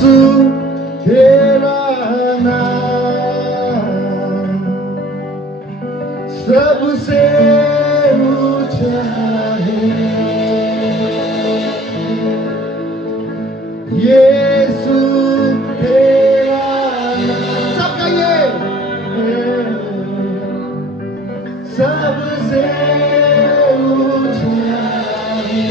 यीशु तेरा नाम सबसे ऊंचा है। यीशु तेरा नाम सब कहिए सबसे ऊंचा है।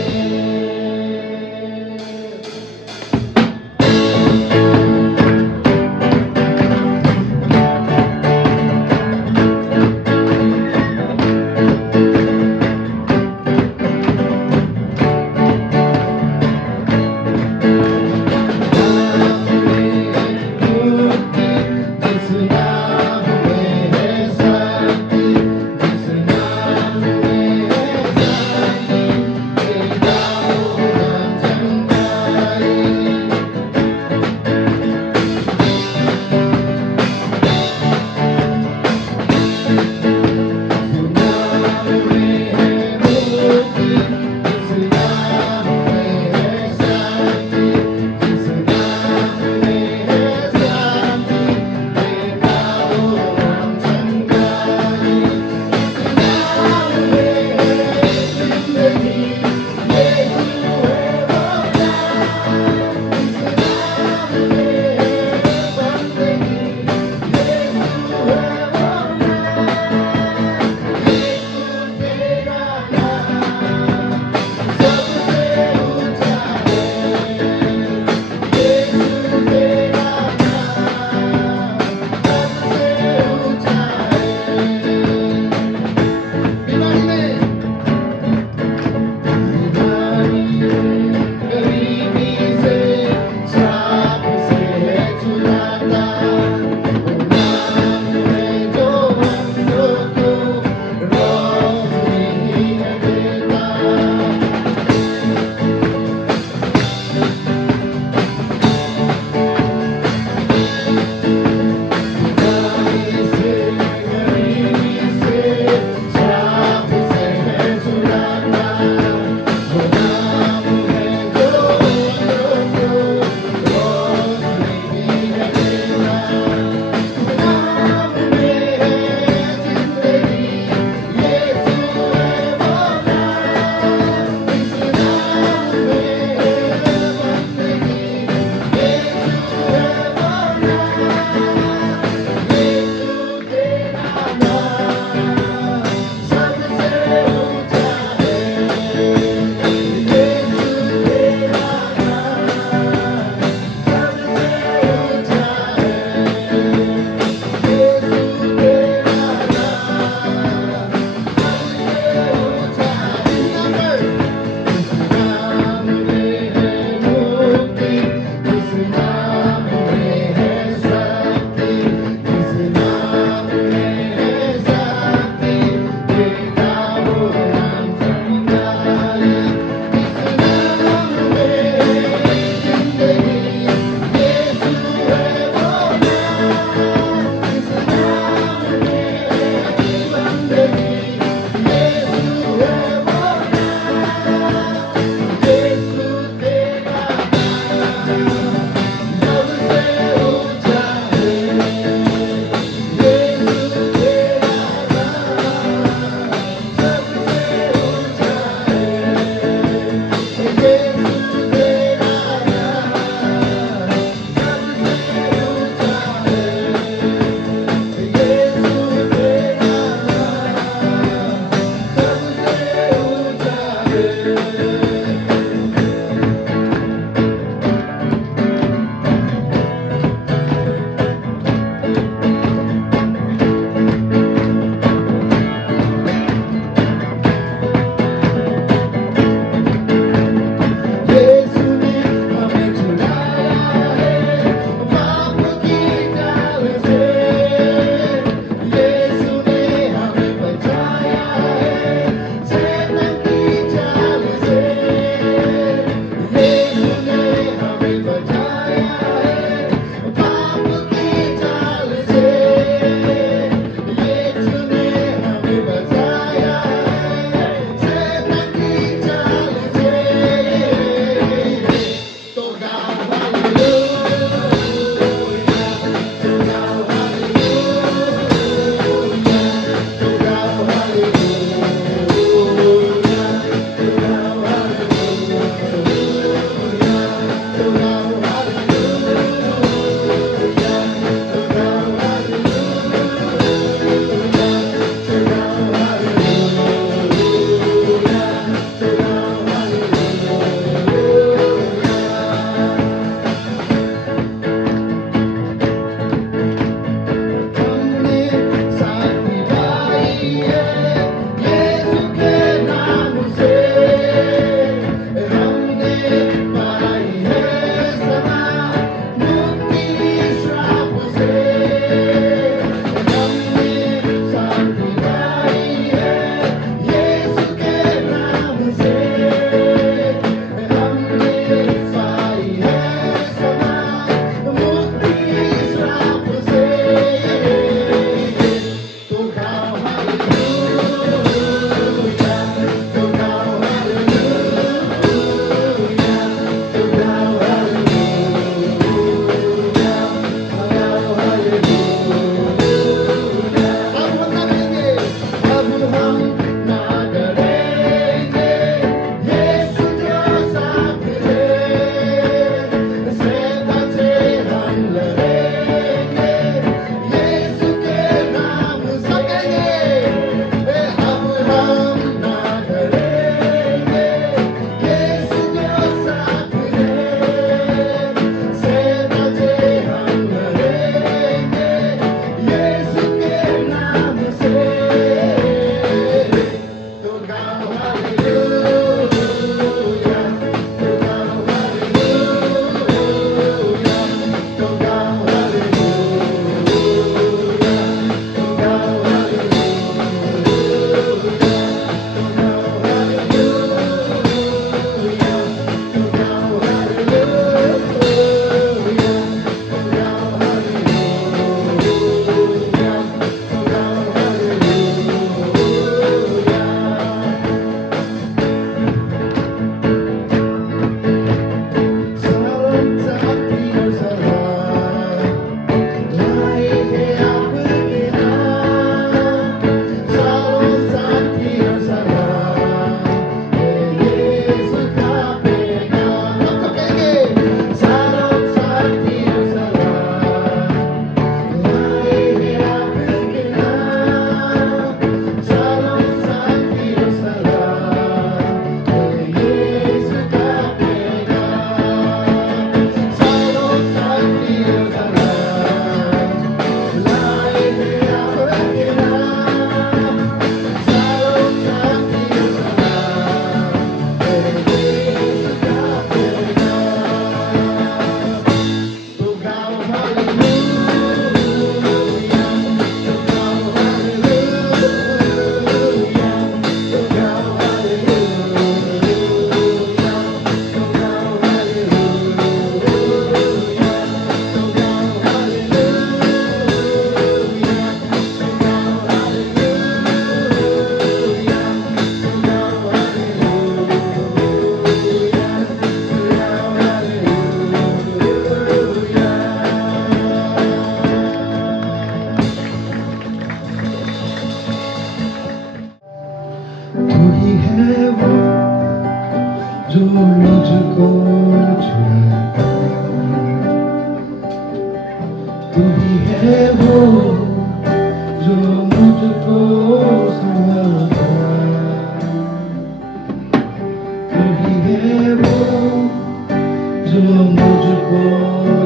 जो मुझको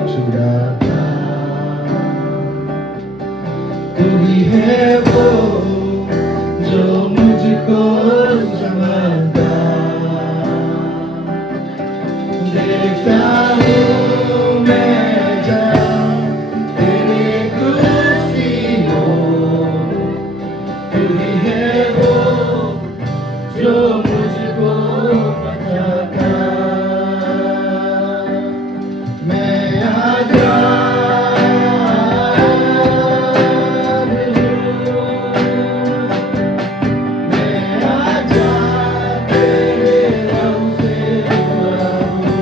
छुड़ाता, तू ही है वो जो मुझको संभालता। देखता हूँ मैं जहाँ तेरी खुशी हो, तू ही है वो जो मुझको बचाता। मैं आजाद हूँ, मैं आजाद तेरे नाम से हुआ हूँ।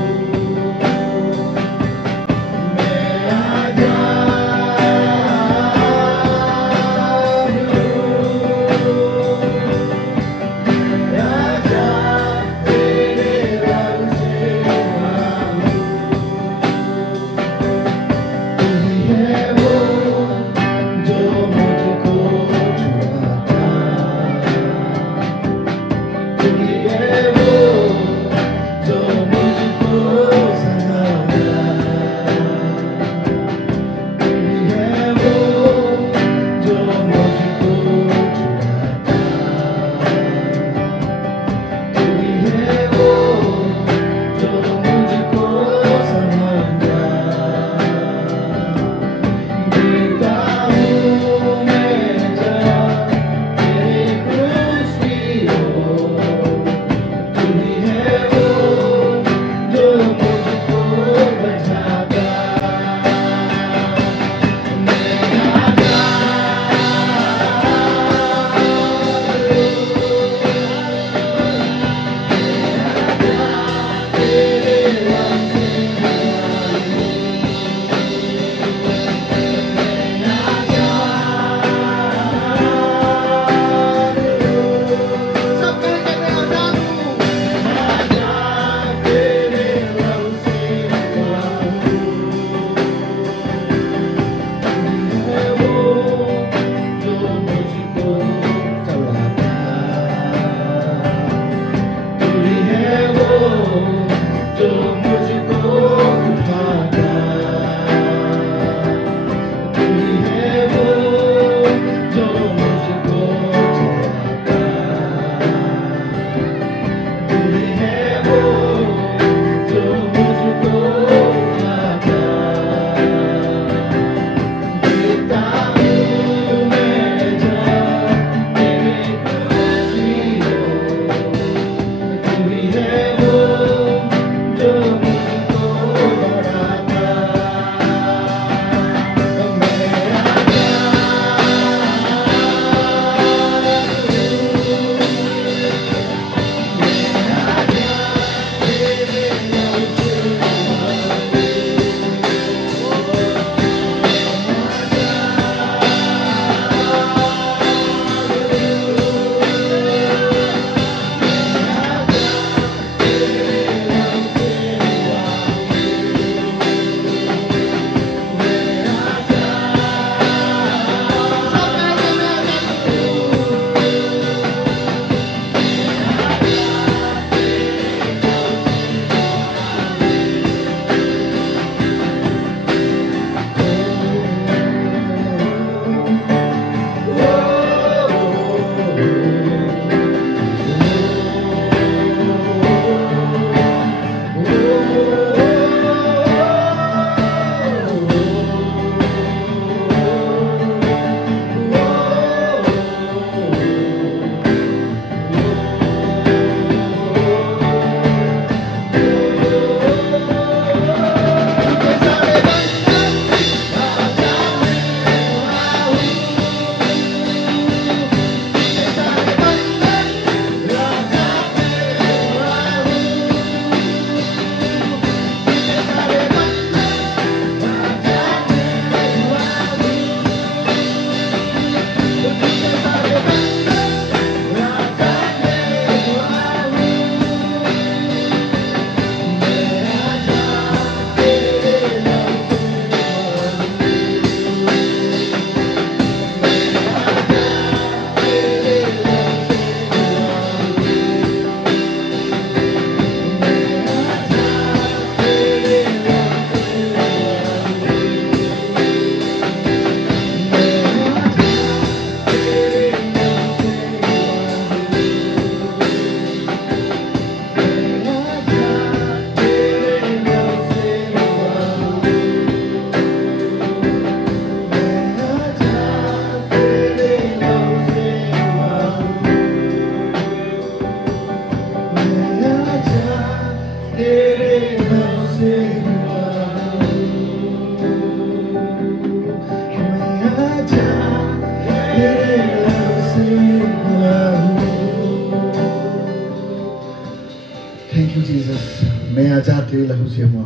lagu siapa?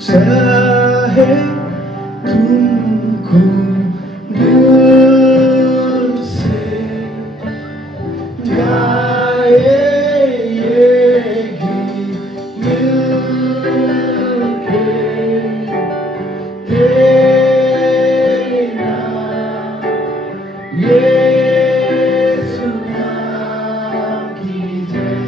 चाहे तुमको दिल से गाए ये गीत मिलके तेरे नाम यीशु नाम की जय।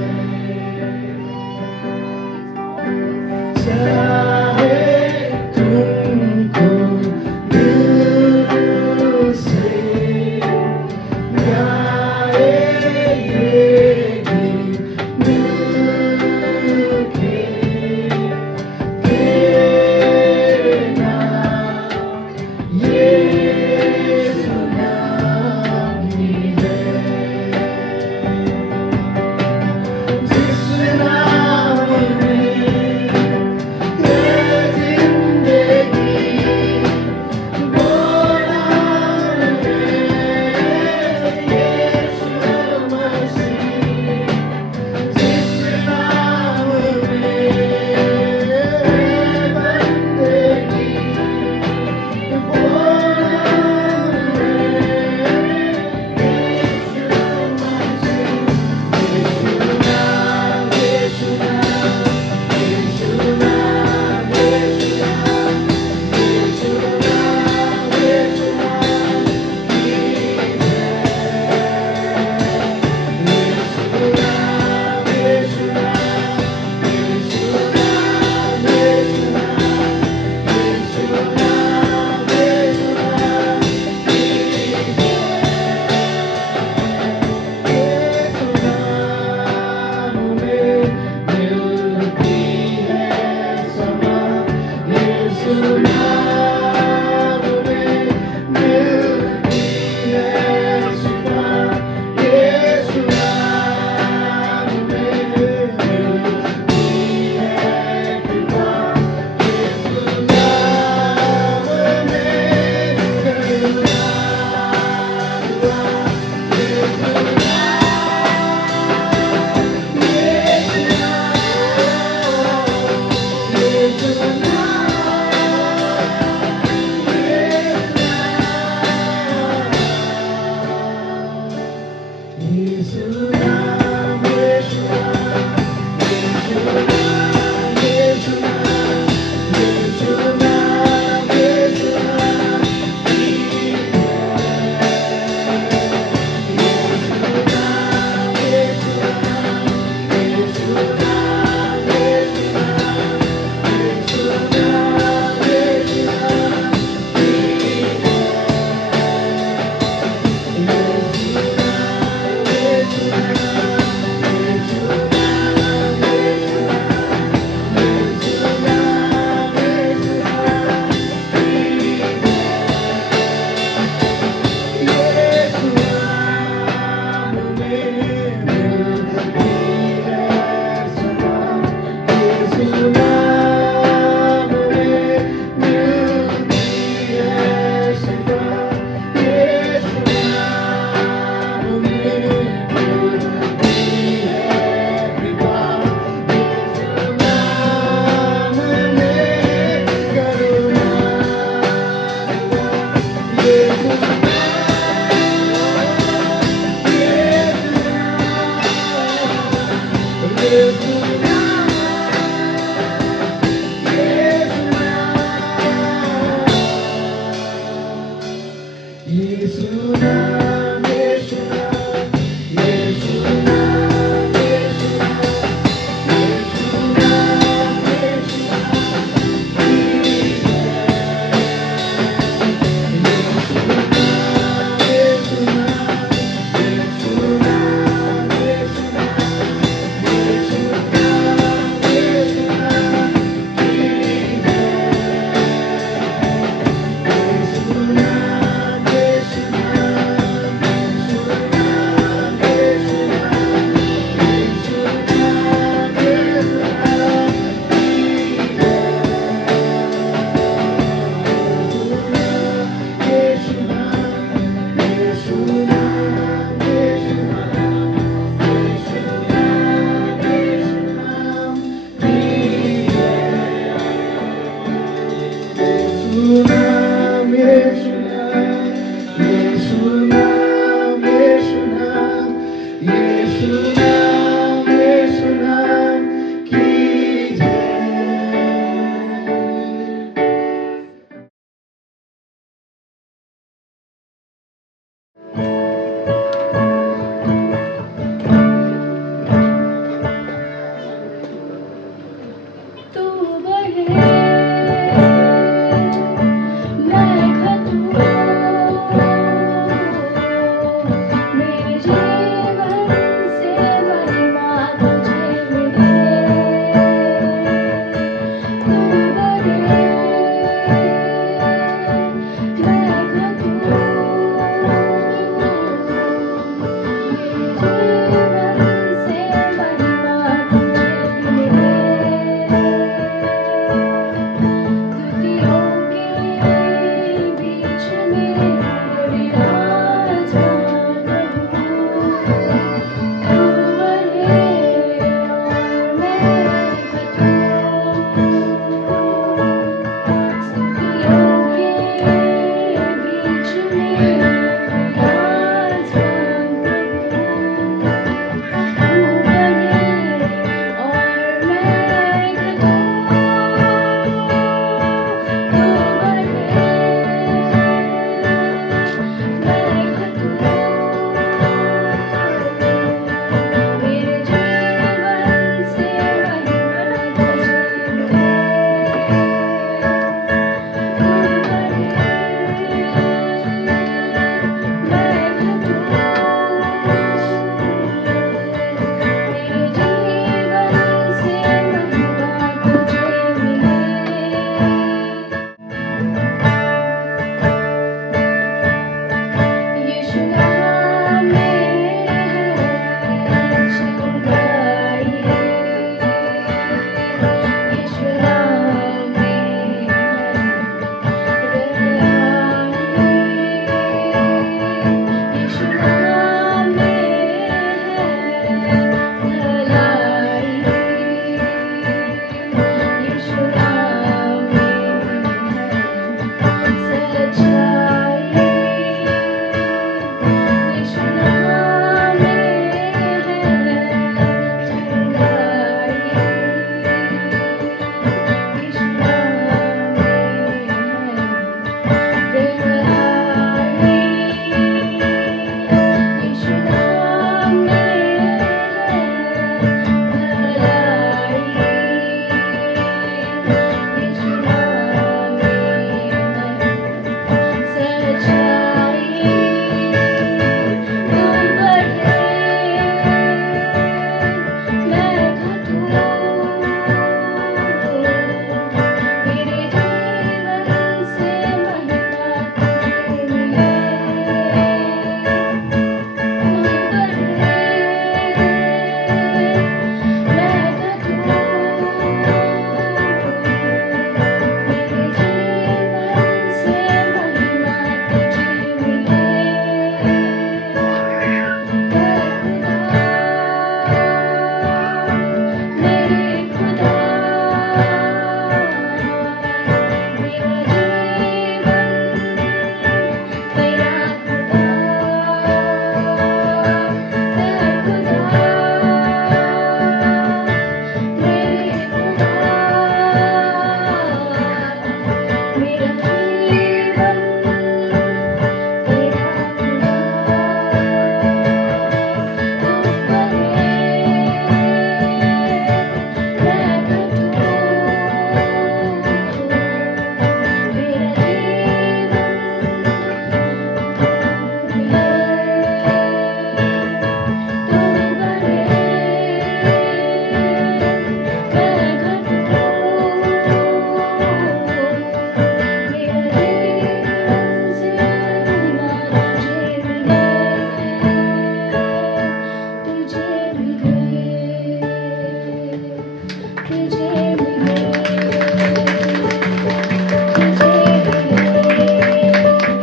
तुझे मिले,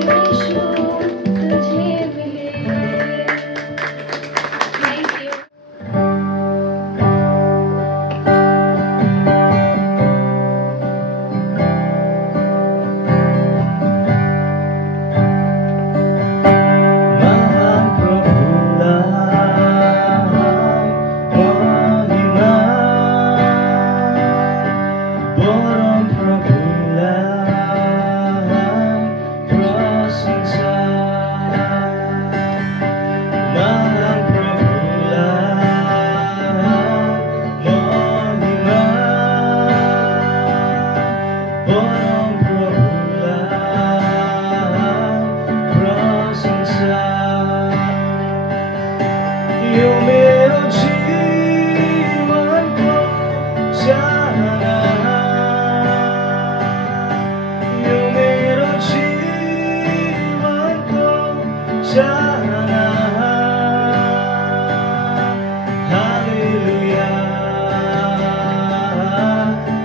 यीशु तुझे मिले। Thank you. यो मेरो जीवनको चाहना, यो मेरो जीवनको चाहना। Hallelujah,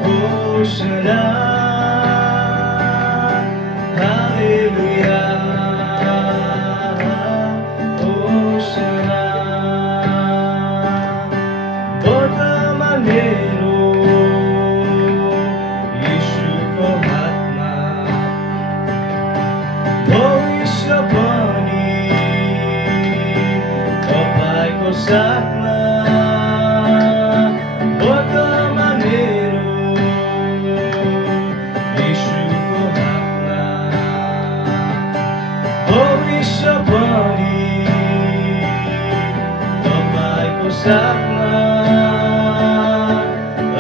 hosanna, hallelujah, hosanna. वर्तमान मेरो यीशुको हातमा, भविष्य पनि तपाईको साथमा। वर्तमान मेरो यीशुको हातमा, भविष्य पनि तपाईको साथमा।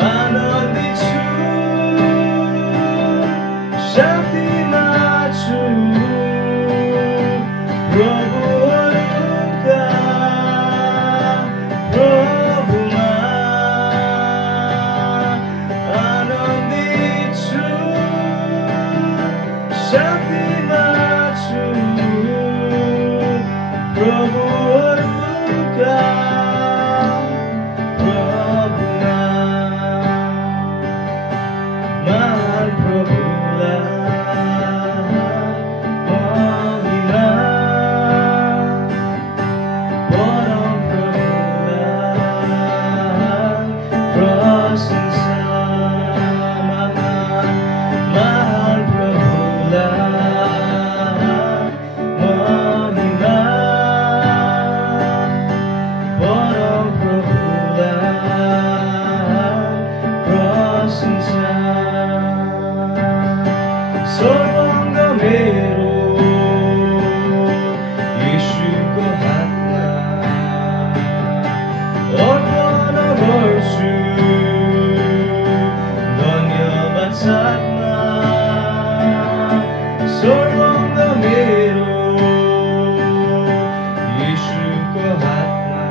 आनन्दित छु, शान्तिमा छु, प्रभुहरूका प्रभुमा। आनन्दित छु, शान्तिमा छु, प्रभुहरूका प्रभुमा। महान प्रभुलाई महिमा, परम प्रभुलाई प्रशंसा। महान प्रभुलाई महिमा, परम प्रभुलाई प्रशंसा। सर्वाङ्ग मेरो यीशुको हातमा अर्पण गर्छु, धन्यवाद साथमा। सर्वाङ्ग मेरो यीशुको हातमा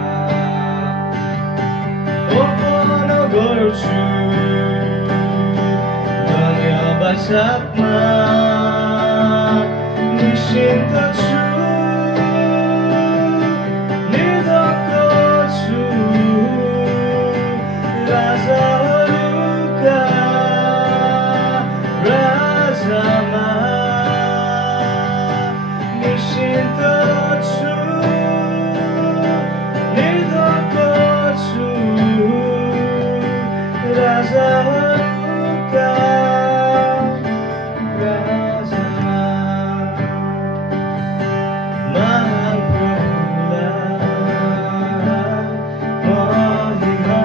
अर्पण गर्छु, धन्यवाद साथमा। निश्चिन्त छु, निर्धक्क छु, राजाहरूका राजामा। निश्चिन्त छु, निर्धक्क छु, राजाहरूका राजामा। महान प्रभुलाई महिमा,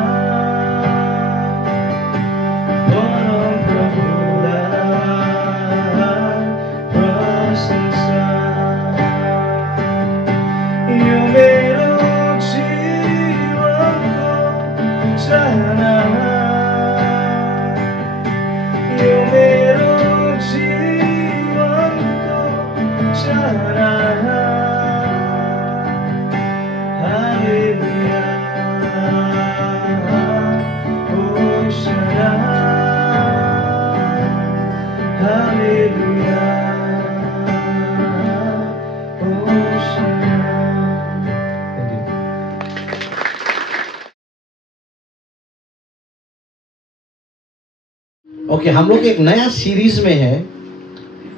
परम प्रभुलाई प्रशंसा। यो मेरो जीवनको चाहना, यो मेरो जीवनको चाहना। Hallelujah, hosanna, hallelujah. ओके, हम लोग एक नया सीरीज में है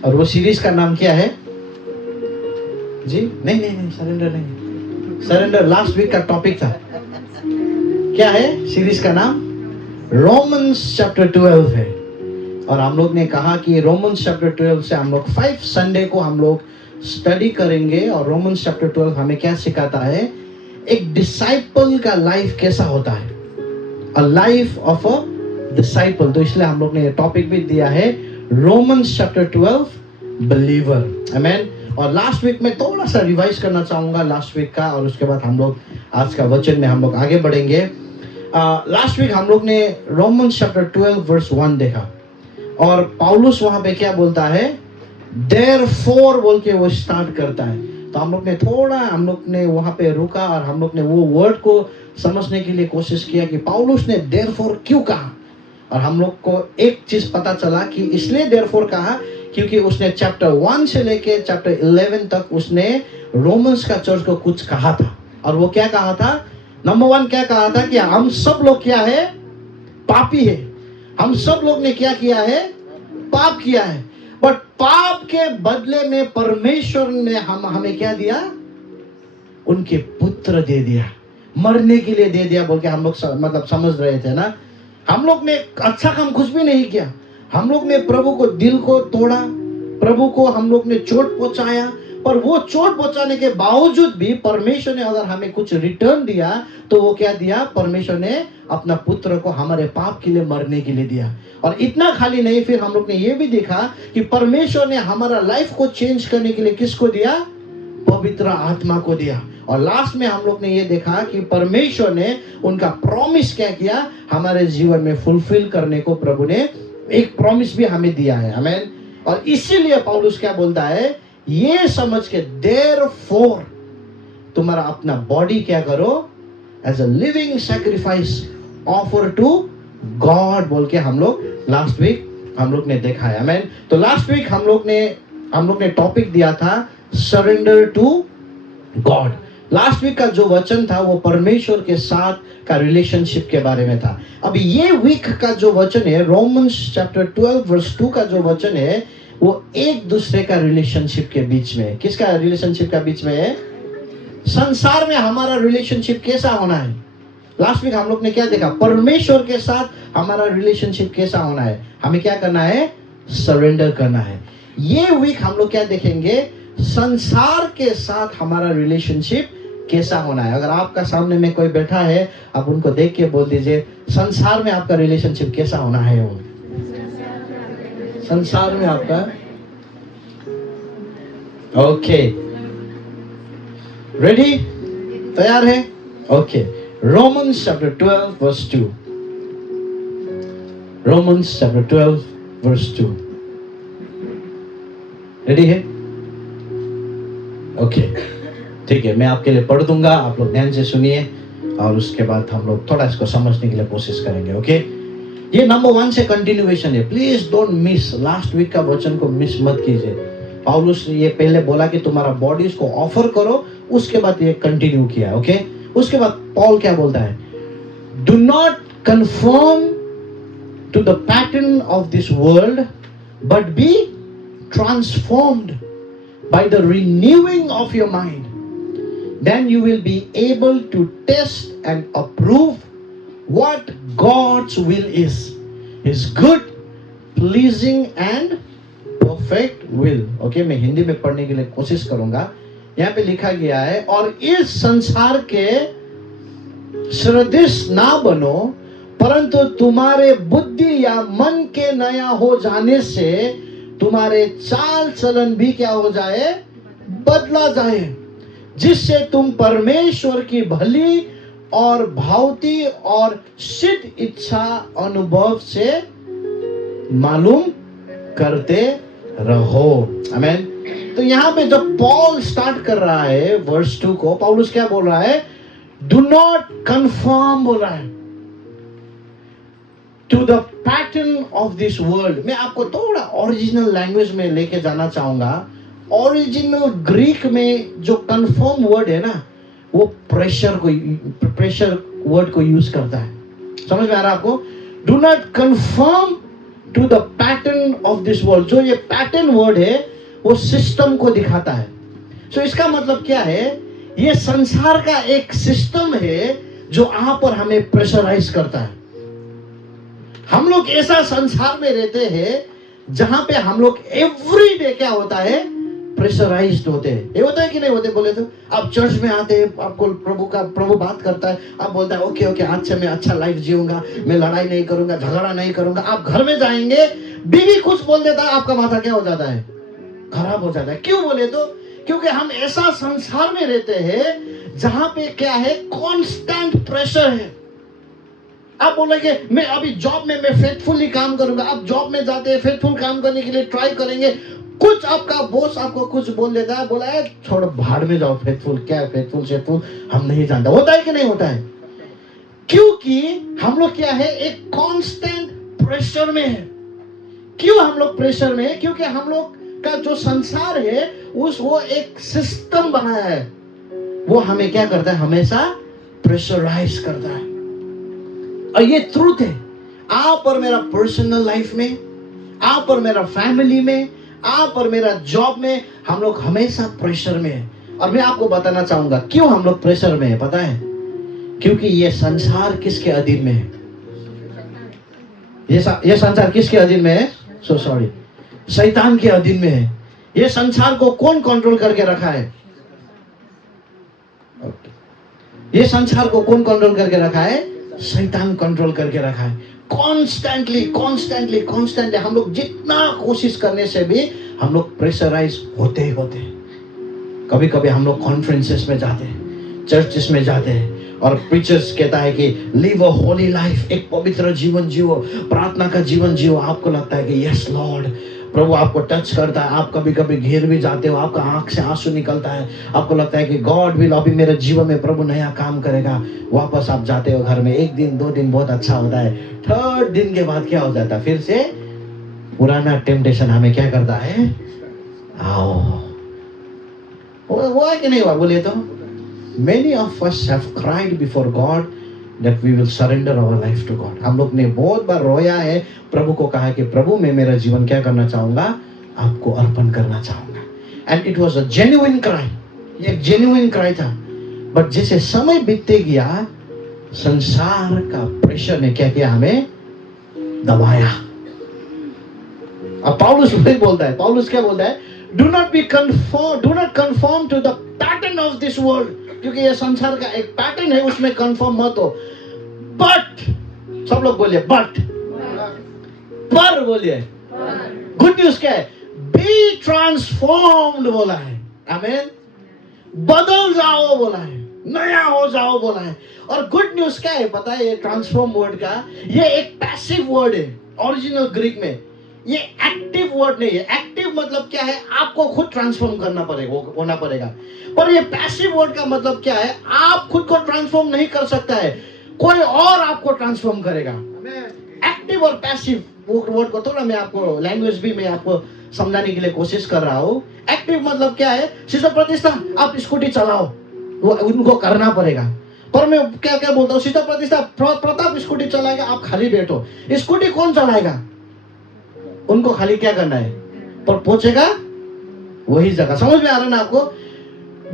और वो सीरीज का नाम क्या है जी? नहीं नहीं नहीं, सरेंडर नहीं, सरेंडर लास्ट वीक का टॉपिक था। क्या है सीरीज का नाम? रोमन्स चैप्टर 12 है। और हम लोग ने कहा कि रोमन्स चैप्टर 12 से हम लोग 5 संडे को हम लोग स्टडी करेंगे। और रोमन्स चैप्टर 12 हमें क्या सिखाता है? एक डिसाइपल का लाइफ कैसा होता है, a life of a disciple. तो इसलिए हम लोग ने ये टॉपिक भी दिया है, रोमन्स चैप्टर 12 बिलीवर। आमेन। और लास्ट वीक में थोड़ा सा रिवाइज करना चाहूंगा लास्ट वीक का, और उसके बाद हम लोग आज का वचन में हम लोग आगे बढ़ेंगे। लास्ट वीक हम लोग ने रोमन्स चैप्टर 12 वर्स 1 देखा, और पौलुस वहां पे क्या बोलता है? देयरफॉर बोल के वो स्टार्ट करता है। तो हम लोग ने वहां पे रुका और हम लोग ने वो वर्ड को समझने के लिए कोशिश किया कि पौलुस ने देयरफॉर क्यों कहा। और हम लोग को एक चीज पता चला कि इसलिए देयरफॉर कहा क्योंकि उसने चैप्टर 1 से लेके चैप्टर 11 तक उसने रोमन्स का चर्च को कुछ कहा था। और वो क्या कहा था? नंबर 1 क्या कहा था कि हम सब लोग क्या है? पापी है। हम सब लोग ने क्या किया है? पाप किया है। बट पाप के बदले में परमेश्वर ने हमें क्या दिया? उनके पुत्र दे दिया, मरने के लिए दे दिया बोल के हम लोग मतलब समझ रहे थे ना। हम लोग ने अच्छा काम कुछ भी नहीं किया। हम लोग ने प्रभु को दिल को तोड़ा, प्रभु को हम लोग ने चोट पहुंचाया, पर वो चोट पहुंचाने के बावजूद भी परमेश्वर ने अगर हमें कुछ रिटर्न दिया तो वो क्या दिया? परमेश्वर ने अपना पुत्र को हमारे पाप के लिए मरने के लिए दिया। और इतना खाली नहीं, फिर हम लोग ने ये भी देखा कि परमेश्वर ने हमारा लाइफ को चेंज करने के लिए किसको दिया? पवित्र आत्मा को दिया। और लास्ट में हम लोग ने ये देखा कि परमेश्वर ने उनका प्रॉमिस क्या किया? हमारे जीवन में फुलफिल करने को प्रभु ने एक प्रॉमिस भी हमें दिया है। आमेन। और इसीलिए पौलुस क्या बोलता है? ये समझ के देयरफॉर तुम्हारा अपना बॉडी क्या करो? As a living sacrifice offer to God बोल के हम लोग लास्ट वीक हम लोग ने देखा है। आमेन। तो लास्ट वीक हम लोग ने टॉपिक दिया था surrender to God. Last week का जो वचन था वो परमेश्वर के साथ का रिलेशनशिप के बारे में था। अब ये वीक का जो वचन है, रोमन्स चैप्टर 12 वर्स 2 का जो वचन है, वो एक दूसरे का रिलेशनशिप के बीच में है। किसका रिलेशनशिप का बीच में है? संसार में हमारा रिलेशनशिप कैसा होना है? लास्ट वीक हम लोग ने क्या देखा? परमेश्वर के साथ हमारा रिलेशनशिप कैसा होना है? हमें क्या करना है? सरेंडर करना है। ये वीक हम लोग क्या देखेंगे? संसार के साथ हमारा रिलेशनशिप कैसा होना है। अगर आपका सामने में कोई बैठा है, आप उनको देख के बोल दीजिए, संसार में आपका रिलेशनशिप कैसा होना है? वो संसार में आपका, ओके, रेडी? तैयार है? Okay. Romans chapter 12 verse 2। Romans chapter 12 verse 2। Ready है? ओके, ठीक है, मैं आपके लिए पढ़ दूंगा, आप लोग ध्यान से सुनिए और उसके बाद हम लोग थोड़ा इसको समझने के लिए कोशिश करेंगे। ओके, ये नंबर 1 से कंटिन्यूएशन है। Please don't miss last week का वचन को मिस मत कीजिए। पौलुस ये पहले बोला कि तुम्हारा बॉडीज को ऑफर करो, उसके बाद ये कंटिन्यू किया। ओके, उसके बाद पॉल क्या बोलता है? Do not confirm to the pattern of this world but be transformed by the renewing of your mind, then you will be able to test and approve what God's will is, his good, pleasing and perfect will. Okay, मैं हिंदी में पढ़ने के लिए कोशिश करूंगा। यहाँ पे लिखा गया है, और इस संसार के सदृश ना बनो, परंतु तुम्हारे बुद्धि या मन के नया हो जाने से तुम्हारे चाल चलन भी क्या हो जाए? बदला जाए, जिससे तुम परमेश्वर की भली और भावती और सिद्ध इच्छा अनुभव से मालूम करते रहो। आमेन। तो यहाँ पे जब पॉल स्टार्ट कर रहा है वर्स 2 को, पौलुस क्या बोल रहा है? डू नॉट कंफर्म बोल रहा है to the pattern of this world. मैं आपको थोड़ा ओरिजिनल लैंग्वेज में लेके जाना चाहूंगा। ओरिजिनल ग्रीक में जो कंफर्म वर्ड है ना, वो प्रेशर वर्ड को यूज करता है। समझ में आ रहा है आपको? Do not confirm to the pattern of this world. जो ये पैटर्न वर्ड है वो सिस्टम को दिखाता है। सो इसका मतलब क्या है, ये संसार का एक सिस्टम है जो आप और हमें प्रेशराइज करता है। हम लोग ऐसा संसार में रहते हैं जहां पे हम लोग एवरी डे क्या होता है, प्रेशराइज्ड होते हैं। ये होता है कि नहीं होते? बोले तो आप चर्च में आते हैं, आपको प्रभु बात करता है, आप बोलता है ओके ओके आज से मैं अच्छा लाइफ जीऊंगा, मैं लड़ाई नहीं करूंगा, झगड़ा नहीं करूंगा। आप घर में जाएंगे, बीवी कुछ बोल देता है, आपका माथा क्या हो जाता है, खराब हो जाता है। क्यों बोले तो क्योंकि हम ऐसा संसार में रहते हैं जहां पे क्या है, कांस्टेंट प्रेशर है। आप बोलेंगे मैं अभी जॉब में मैं फेथफुली काम करूंगा। आप जॉब में जाते हैं, फेथफुल काम करने के लिए ट्राई करेंगे, कुछ आपका बॉस आपको कुछ बोल देता है, बोला है छोड़ो भाड़ में जाओ, फेथफुल क्या है, फेथफुल हम नहीं जानते। होता है कि नहीं होता है? क्योंकि हम लोग क्या है, एक कांस्टेंट प्रेशर में है। क्यों हम लोग प्रेशर में है? क्योंकि हम लोग का जो संसार है वो एक सिस्टम बनाया है, वो हमें क्या करता है, हमेशा प्रेशराइज करता है। और ये ट्रूथ है। आप और मेरा पर्सनल लाइफ में, आप और मेरा फैमिली में, आप और मेरा जॉब में, हम लोग हमेशा प्रेशर में है। और मैं आपको बताना चाहूंगा क्यों हम लोग प्रेशर में है, पता है? क्योंकि ये संसार किसके अधीन में है? ये संसार किसके अधीन में है? सॉरी, शैतान के अधीन में है। ये संसार को कौन कंट्रोल करके रखा है? ये संसार को कौन कंट्रोल करके रखा है? शैतान कंट्रोल करके रखा है। कॉन्स्टेंटली हम लोग जितना कोशिश करने से भी हम लोग प्रेशराइज होते ही होते हैं। कभी कभी हम लोग कॉन्फ्रेंसेस में जाते हैं, चर्चेस में जाते हैं, और प्रीचर्स कहता है कि लिव अ होली लाइफ, एक पवित्र जीवन जियो, प्रार्थना का जीवन जियो। आपको लगता है कि यस लॉर्ड, प्रभु आपको टच करता है, आप कभी कभी घिर भी जाते हो, आपका आंख से आंसू निकलता है, आपको लगता है कि गॉड विल, अभी मेरे जीवन में प्रभु नया काम करेगा। वापस आप जाते हो घर में, एक दिन दो दिन बहुत अच्छा होता है, थर्ड दिन के बाद क्या हो जाता है, फिर से पुराना टेम्पटेशन हमें क्या करता है, आओ। हुआ कि नहीं हुआ? बोलिए तो। Many of us have cried before God that we will surrender our life to God. हम लोग ने बहुत बार रोया है, प्रभु को कहा कि प्रभु मैं मेरा जीवन क्या करना चाहूंगा, आपको अर्पण करना चाहूंगा। And it was a genuine cry. ये एक genuine cry था। But जैसे समय बीतते गया, संसार का प्रेशर ने क्या किया, हमें दबाया। अब पौलुस वही बोलता है, पौलुस क्या बोलता है? Do not conform to the pattern of this world. क्योंकि ये संसार का एक पैटर्न है, उसमें कंफर्म मत हो। बट, सब लोग बोलिए बट, पर बोलिए। गुड न्यूज क्या है? बी ट्रांसफॉर्म्ड बोला है। आमीन। बदल जाओ बोला है, नया हो जाओ बोला है। और गुड न्यूज क्या है पता है? ये ट्रांसफॉर्म वर्ड का, ये एक पैसिव वर्ड है ओरिजिनल ग्रीक में। ये एक्टिव वर्ड नहीं है। एक्टिव मतलब क्या है? आपको खुद ट्रांसफॉर्म करना पड़ेगा, होना पड़ेगा। पर ये पैसिव वर्ड का मतलब क्या है? आप खुद को ट्रांसफॉर्म नहीं कर सकता है, कोई और आपको ट्रांसफॉर्म करेगा। एक्टिव और पैसिव वर्ड को थोड़ा मैं आपको लैंग्वेज भी मैं आपको समझाने के लिए कोशिश कर रहा हूँ। एक्टिव मतलब क्या है? सिस्टर प्रतिष्ठा आप स्कूटी चलाओ, वो उनको करना पड़ेगा। पर मैं क्या क्या बोलता हूँ, सिस्टर प्रतिष्ठा प्रताप स्कूटी चलाएगा, आप खाली बैठो। स्कूटी कौन चलाएगा? उनको खाली क्या करना है, पर पहुंचेगा वही जगह। समझ में आ रहा है ना आपको?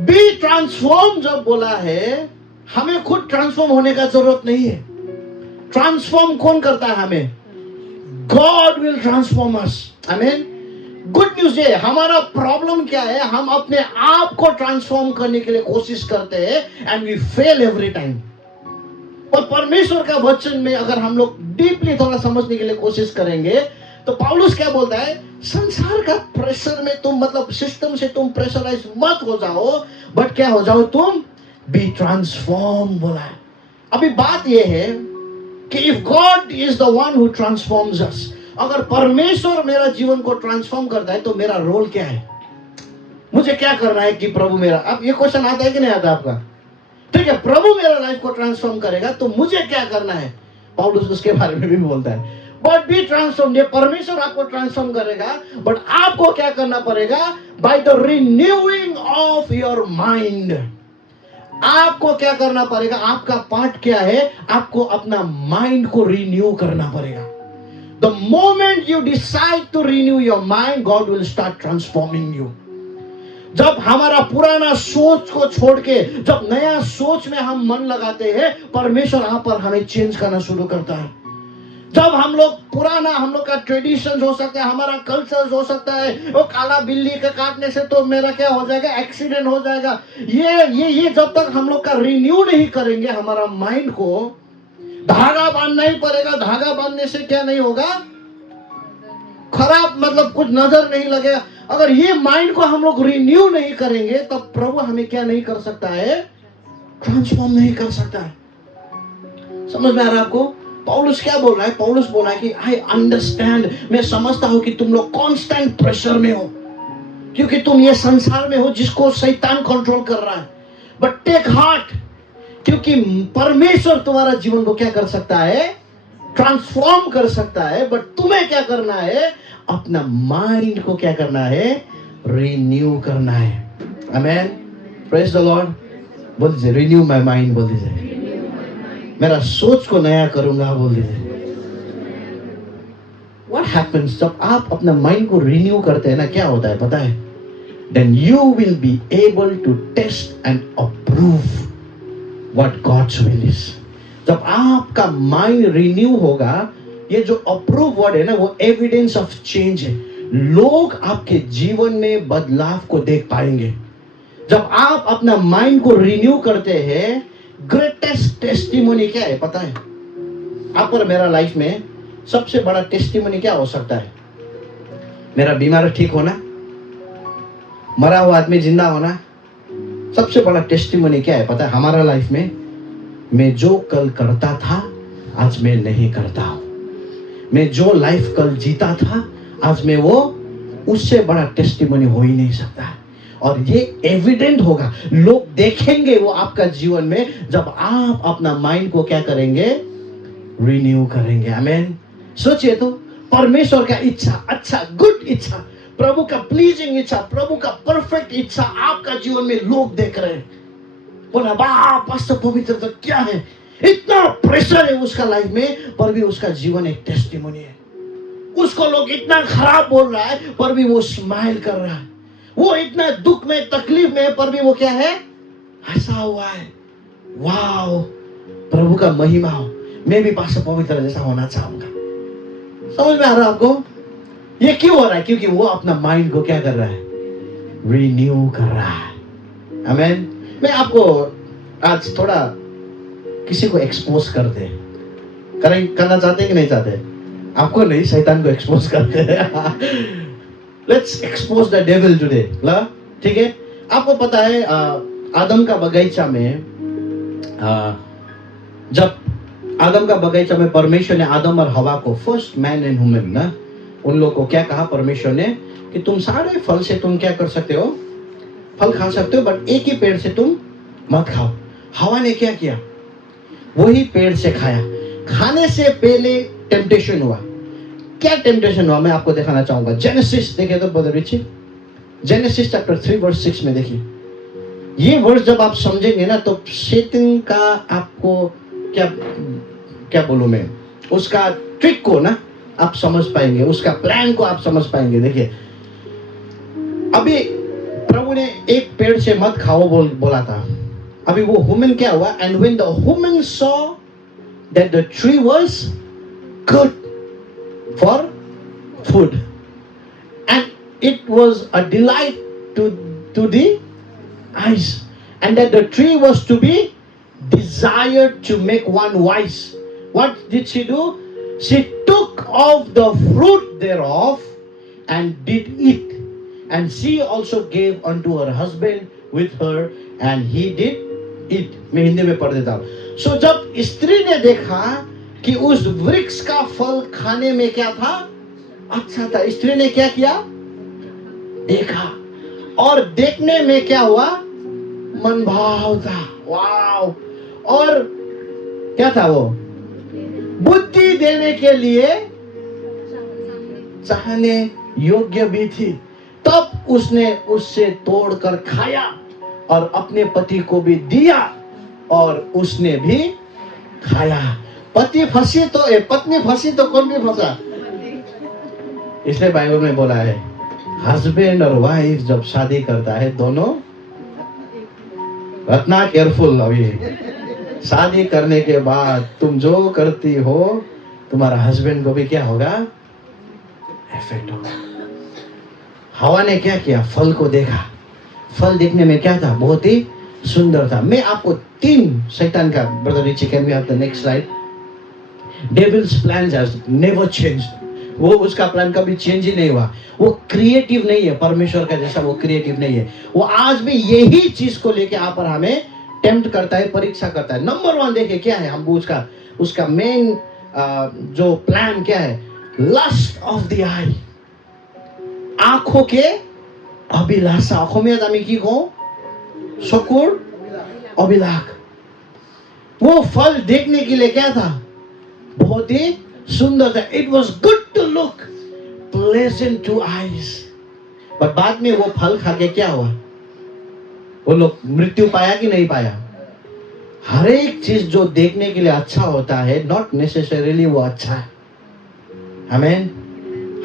बी ट्रांसफॉर्म जब बोला है, हमें खुद ट्रांसफॉर्म होने का जरूरत नहीं है। ट्रांसफॉर्म कौन करता है हमें? गॉड विल ट्रांसफॉर्म अस। आमीन। गुड न्यूज है, हमारा प्रॉब्लम क्या है? हम अपने आप को ट्रांसफॉर्म करने के लिए कोशिश करते हैं and we fail every time. और परमेश्वर का वचन में अगर हम लोग डीपली थोड़ा समझने के लिए कोशिश करेंगे तो पौलुस क्या बोलता है? संसार का प्रेशर में तुम, मतलब सिस्टम से तुम प्रेशराइज मत हो जाओ, बट क्या हो जाओ तुम? बी ट्रांसफॉर्म बोला है। अभी बात यह है कि if God is the one who transforms us, अगर परमेश्वर मेरा जीवन को ट्रांसफॉर्म करता है तो मेरा रोल क्या है? मुझे क्या करना है कि प्रभु मेरा, अब ये क्वेश्चन आता है कि नहीं आता आपका? ठीक है, प्रभु मेरा लाइफ को ट्रांसफॉर्म करेगा तो मुझे क्या करना है? पौलुस उसके बारे में भी बोलता है। बट बी ट्रांसफॉर्म, ये परमेश्वर आपको ट्रांसफॉर्म करेगा, बट आपको क्या करना पड़ेगा? By the renewing of your mind. आपको क्या करना पड़ेगा? आपका पार्ट क्या है? आपको अपना माइंड को रिन्यू करना पड़ेगा। The moment you decide to renew your mind, God will start transforming you. जब हमारा पुराना सोच को छोड़ के जब नया सोच में हम मन लगाते हैं, परमेश्वर यहाँ पर हमें चेंज करना शुरू करता है. जब हम लोग पुराना, हम लोग का ट्रेडिशन हो सकता है, हमारा कल्चर हो सकता है, वो काला बिल्ली के काटने से तो मेरा क्या हो जाएगा, एक्सीडेंट हो जाएगा, ये जब तक हम लोग का रिन्यू नहीं करेंगे हमारा माइंड को, धागा बांधना ही पड़ेगा. धागा बांधने से क्या नहीं होगा, खराब मतलब कुछ नजर नहीं लगेगा. अगर ये माइंड को हम लोग रिन्यू नहीं करेंगे तब प्रभु हमें क्या नहीं कर सकता है, ट्रांसफॉर्म नहीं कर सकता है. समझ में आ रहा है आपको? पौलुस क्या बोल रहा है? पौलुस बोल रहा है कि आई अंडरस्टैंड, मैं समझता हूं कि तुम लोग कांस्टेंट प्रेशर में हो, क्योंकि तुम ये संसार में हो जिसको शैतान कंट्रोल कर रहा है. बट टेक हार्ट, क्योंकि परमेश्वर तुम्हारा जीवन को क्या कर सकता है, ट्रांसफॉर्म कर सकता है. बट तुम्हें क्या करना है, अपना माइंड को क्या करना है, रिन्यू करना है. Amen, praise the Lord. बोल दीजिए रिन्यू माय माइंड, बोल दीजिए मेरा सोच को नया करूंगा, बोल दीजिए. व्हाट हैपेंस जब आप अपना माइंड को रिन्यू करते हैं ना, क्या होता है पता है? Then you will be able to test and approve what God's will is. जब आपका माइंड रिन्यू होगा, ये जो अप्रूव वर्ड है ना, वो एविडेंस ऑफ चेंज है. लोग आपके जीवन में बदलाव को देख पाएंगे. जब आप अपना माइंड को रिन्यू करते हैं, ग्रेटेस्ट टेस्टिमोनी क्या है पता है? आप और मेरा लाइफ में सबसे बड़ा टेस्टिमोनी क्या हो सकता है? मेरा बीमार ठीक होना, मरा हुआ आदमी जिंदा होना. सबसे बड़ा टेस्टिमोनी क्या है पता है हमारा लाइफ में? मैं जो कल करता था आज मैं नहीं करता हूं. मैं जो लाइफ कल जीता था आज मैं वो, उससे बड़ा टेस्टिमोनी हो ही नहीं सकता है. और ये एविडेंट होगा, लोग देखेंगे वो आपका जीवन में, जब आप अपना माइंड को क्या करेंगे, रिन्यू करेंगे. आमेन. सोचिए तो, परमेश्वर का इच्छा, अच्छा गुड इच्छा, प्रभु का प्लीजिंग इच्छा, प्रभु का परफेक्ट इच्छा आपका जीवन में लोग देख रहे हैं. बोला बाप पवित्र तो क्या है, इतना प्रेशर है उसका लाइफ में, पर भी उसका जीवन एक टेस्टिमोनी है. उसको लोग इतना खराब बोल रहा है पर भी वो स्माइल कर रहा है. वो इतना दुख में, तकलीफ में, पर भी वो क्या है, हंसा हुआ है. वाओ, प्रभु का महिमा हो, मैं भी पास्टर पवित्र जैसा होना चाहूंगा. समझ में आ रहा है आपको? ये क्यों हो रहा है? क्योंकि वो अपना माइंड को क्या कर रहा है, रिन्यू कर रहा है. आमेन. मैं आपको आज थोड़ा किसी को एक्सपोज करते हैं, करना चाहते हैं कि नहीं चाहते? आपको नहीं, शैतान को एक्सपोज करते हैं. Let's expose the devil today. ठीक है. आपको पता है आदम का बगीचा में, जब आदम का बगीचा में परमेश्वर ने आदम और हवा को, फर्स्ट मैन एंड वुमेन ना, उन लोगों को क्या कहा परमेश्वर ने कि तुम सारे फल से तुम क्या कर सकते हो, फल खा सकते हो, बट एक ही पेड़ से तुम मत खाओ. हवा ने क्या किया, वही पेड़ से खाया. खाने से पहले टेम्पटेशन हुआ. क्या टेम्पटेशन हुआ मैं आपको दिखाना चाहूंगा. जेनेसिस देखिए तो brother Richie, Genesis chapter 3 verse 6 में देखिए. ये वर्स जब आप समझेंगे ना तो शैतान का आपको क्या क्या बोलूं मैं, उसका ट्रिक को ना आप समझ पाएंगे, उसका प्लान को आप समझ पाएंगे. देखिए अभी प्रभु ने एक पेड़ से मत खाओ बोला था. अभी वो वुमन क्या हुआ, and when the woman saw that the tree was good for food and it was a delight to the eyes, and that the tree was to be desired to make one wise. What did she do? She took of the fruit thereof and did eat, and she also gave unto her husband with her, and he did eat. मैं हिंदी में पढ़ देता हूँ. So जब स्त्री ने देखा कि उस वृक्ष का फल खाने में क्या था, अच्छा था, स्त्री ने क्या किया, देखा, और देखने में क्या हुआ, मन भाव था. वाव. और क्या था वो, बुद्धि देने के लिए चाहने योग्य भी थी. तब उसने उससे तोड़कर खाया और अपने पति को भी दिया और उसने भी खाया. पति फंसी तो पत्नी फंसी तो कौन भी फंसा, इसलिए बाइबल में बोला है हस्बैंड और वाइफ जब शादी करता है दोनों रखना केयरफुल। अभी शादी करने के बाद तुम जो करती हो तुम्हारा हस्बैंड को भी क्या होगा, इफेक्ट होगा। हवा ने क्या किया, फल को देखा। फल देखने में क्या था, बहुत ही सुंदर था। मैं आपको 3 शैतान का, brother Richie can we have the next slide. Devil's plans has never changed. वो उसका प्लान कभी चेंज ही नहीं हुआ। वो क्रिएटिव नहीं है, परमेश्वर का जैसा वो क्रिएटिव नहीं है। वो आज भी यही चीज को लेके आप और हमें टेम्प्ट करता है, परीक्षा करता है। नंबर 1 देखिए क्या है, हम उसका मेन जो प्लान क्या है, लस्ट ऑफ द आई, आंखों के अभिलाषा। অসমীয়াত আমি কি কওঁ, চকুৰ अभिलाष। वो फल देखने के लिए क्या था, बहुत ही सुंदर था। It was good to look, pleasant to eyes. पर बाद में वो फल खा के क्या हुआ, वो लोग मृत्यु पाया कि नहीं पाया। हर एक चीज जो देखने के लिए अच्छा होता है नॉट नेसेसरीली वो अच्छा है। आमीन।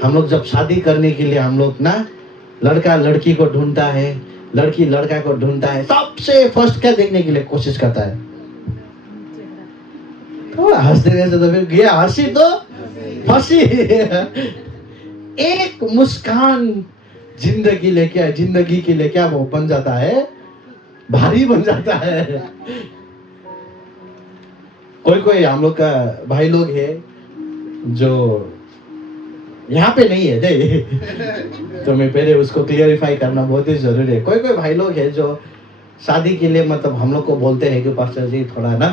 हम लोग जब शादी करने के लिए हम लोग ना लड़का लड़की को ढूंढता है, लड़की लड़का को ढूंढता है, सबसे फर्स्ट क्या देखने के लिए कोशिश करता है, थोड़ा हंस देने से तो फिर गया हंसी तो फंसी। एक मुस्कान जिंदगी के लिए क्या वो बन जाता है, भारी बन जाता है। कोई हम लोग का भाई लोग है जो यहाँ पे नहीं है दे, तो मैं पहले उसको क्लियरिफाई करना बहुत ही जरूरी है। कोई भाई लोग है जो शादी के लिए मतलब हम लोग को बोलते हैं कि पास्टर जी थोड़ा ना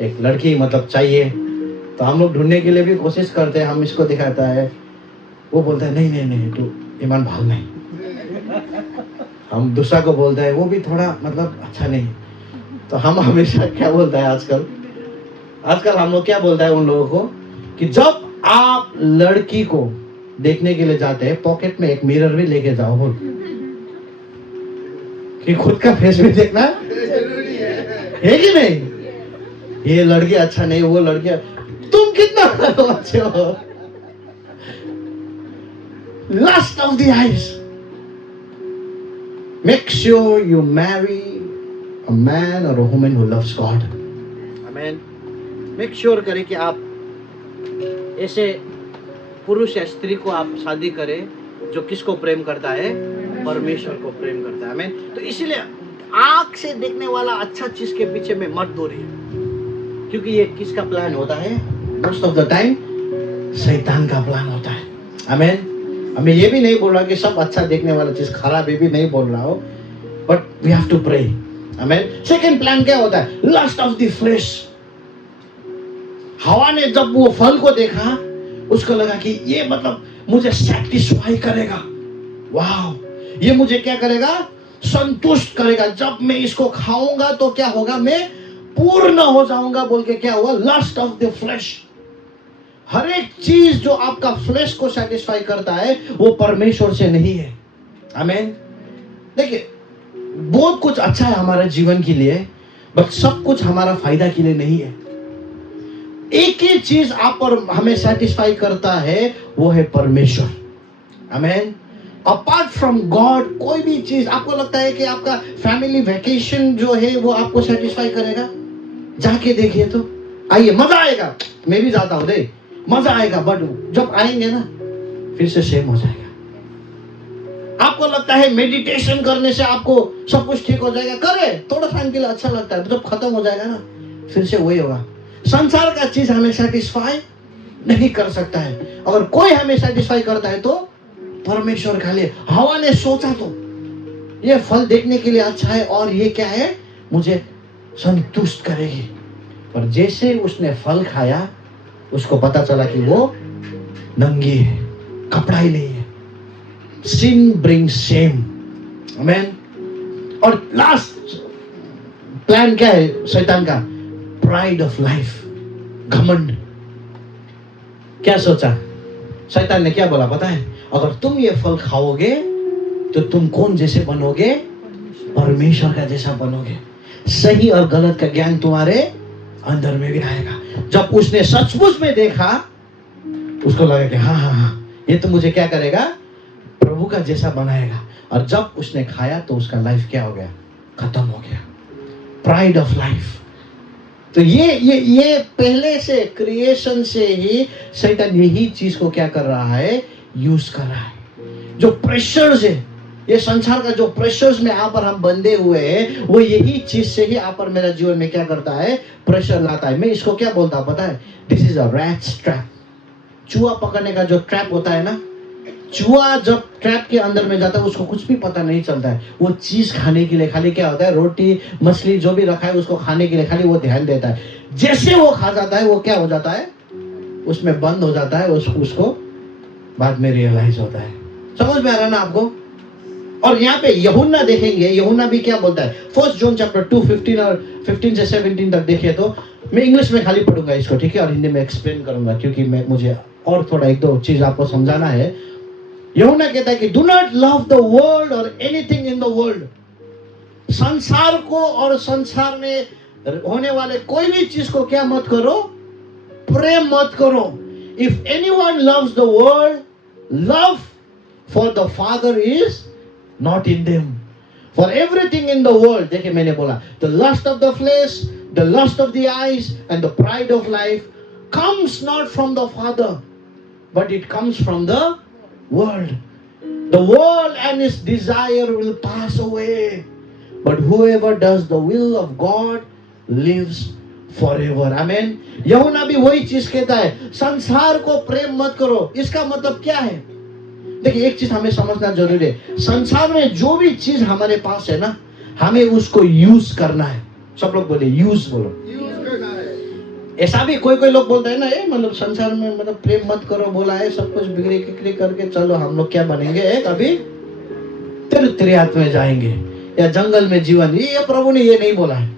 एक लड़की मतलब चाहिए, तो हम लोग ढूंढने के लिए भी कोशिश करते हैं। हम इसको दिखाता है, वो बोलता है नहीं तू ईमान भाल नहीं। हम दूसरा को बोलता है, वो भी थोड़ा मतलब अच्छा नहीं। तो हम हमेशा क्या बोलता है आजकल हम लोग क्या बोलता है उन लोगों को कि जब आप लड़की को देखने के लिए जाते हैं पॉकेट में एक मिरर भी लेके जाओ, बोल कि खुद का फेस भी देखना है कि नहीं। ये लड़की अच्छा नहीं, वो लड़की, तुम कितना अच्छे हो। Lust of the eyes. Make sure you marry a man और a woman who loves God. Amen. Make sure करें कि आप ऐसे पुरुष या स्त्री को आप शादी करें जो किसको प्रेम करता है, परमेश्वर को प्रेम करता है। आमीन। तो इसीलिए आंख से देखने वाला अच्छा चीज के पीछे में मत दौड़िए, क्योंकि ये किसका प्लान होता है, मोस्ट ऑफ द टाइम शैतान का प्लान होता है। आमीन। मैं ये भी नहीं बोल रहा कि सब अच्छा देखने वाला चीज खराब है, भी नहीं बोल रहा हूँ, but we have to pray. आमीन। सेकंड प्लान क्या होता है, लस्ट ऑफ द फ्लेश। हवा ने जब वो फल को देखा उसको लगा कि ये मतलब मुझे सैटिस्फाई करेगा, वाह ये मुझे क्या करेगा, संतुष्ट करेगा। जब मैं इसको खाऊंगा तो क्या होगा, मैं पूर्ण हो जाऊंगा बोल के क्या हुआ, लस्ट ऑफ द फ्लेश। हर एक चीज जो आपका फ्लेश को सेटिस्फाई करता है वो परमेश्वर से नहीं है। आमीन। देखिए बहुत कुछ अच्छा है हमारे जीवन के लिए, बट सब कुछ हमारा फायदा के लिए नहीं है। एक ही चीज आप और हमें सेटिस्फाई करता है, वो है परमेश्वर। आमीन। अपार्ट फ्रॉम गॉड कोई भी चीज, आपको लगता है कि आपका फैमिली वेकेशन जो है वो आपको सेटिस्फाई करेगा, जाके देखिए तो आइए मजा आएगा, मैं भी जाता हूं दे, मजा आएगा, बट जब आएंगे ना फिर से सेम हो जाएगा। आपको लगता है मेडिटेशन करने से आपको सब कुछ ठीक हो जाएगा, करे थोड़ा टाइम के लिए अच्छा लगता है, जब खत्म हो जाएगा ना फिर से वही होगा। संसार का चीज हमें सेटिस्फाई नहीं कर सकता है। अगर कोई हमें सेटिस्फाई करता है तो परमेश्वर का लिए। हवा ने सोचा तो ये फल देखने के लिए अच्छा है और ये क्या है, मुझे संतुष्ट करेगी, पर जैसे उसने फल खाया उसको पता चला कि वो नंगी है, कपड़ा ही नहीं है। सिन ब्रिंग शेम। आमीन। और लास्ट प्लान क्या है शैतान का, प्राइड ऑफ लाइफ, घमंड। क्या सोचा शैतान ने, क्या बोला पता है, अगर तुम ये फल खाओगे तो तुम कौन जैसे बनोगे, परमेश्वर का जैसा बनोगे। सही और गलत का ज्ञान तुम्हारे अंदर में भी आएगा। जब उसने सचमुच में देखा उसको लगा कि हाँ ये तो मुझे क्या करेगा, प्रभु का जैसा बनाएगा। और जब उसने खाया तो उसका लाइफ क्या हो गया, खत्म हो गया, प्राइड ऑफ लाइफ। तो ये पहले से क्रिएशन से ही शैतान यही चीज को क्या कर रहा है, यूज कर रहा है। जो प्रेशर्स है, ये संसार का जो प्रेशर्स में यहाँ पर हम बंधे हुए हैं, वो यही चीज से ही यहाँ पर मेरा जीवन में क्या करता है, प्रेशर लाता है। मैं इसको क्या बोलता हूँ पता है, this is a rats trap. चूहा पकड़ने का जो ट्रैप होता है ना, चूहा जब ट्रैप के अंदर में जाता है उसको कुछ भी पता नहीं चलता है। वो चीज खाने के लिए खाली क्या होता है, रोटी मछली जो भी रखा है उसको खाने के लिए खाली वो ध्यान देता है। जैसे वो खा जाता है वो क्या हो जाता है, उसमें बंद हो जाता है। उसको बाद में रियलाइज होता है। समझ में आ रहा है ना आपको। और यहाँ पे यूहन्ना देखेंगे, यूहन्ना भी क्या बोलता है, 1 जॉन चैप्टर 2 15 और 15 से 17 तक देखिए। तो मैं इंग्लिश में खाली पढ़ूंगा इसको, ठीक है, और हिंदी में एक्सप्लेन करूंगा क्योंकि मुझे और थोड़ा एक दो चीज आपको समझाना है। यूहन्ना कहता है कि do not love the world और एनीथिंग इन द वर्ल्ड। संसार को और संसार में होने वाले कोई भी चीज को क्या मत करो, प्रेम मत करो। If anyone loves the world, love for the father is not in them. For everything in the world, देखिए मैंने बोला, the lust of the flesh, the lust of the eyes and the pride of life comes not from the Father, but it comes from the world. The world and its desire will pass away, but whoever does the will of God lives forever. Amen. यूहन्ना भी वही चीज कहता है, संसार को प्रेम मत करो। इसका मतलब क्या है, देखिए एक चीज हमें समझना जरूरी है। संसार में जो भी चीज हमारे पास है ना, हमें उसको यूज करना है। सब लोग बोले यूज, बोलो। ऐसा भी कोई कोई लोग बोलते हैं ना, मतलब संसार में मतलब प्रेम मत करो बोला है, सब कुछ बिगड़ी किकड़ी करके चलो हम लोग क्या बनेंगे, कभी तीर्थ में जाएंगे या जंगल में जीवन। ये प्रभु ने ये नहीं बोला है।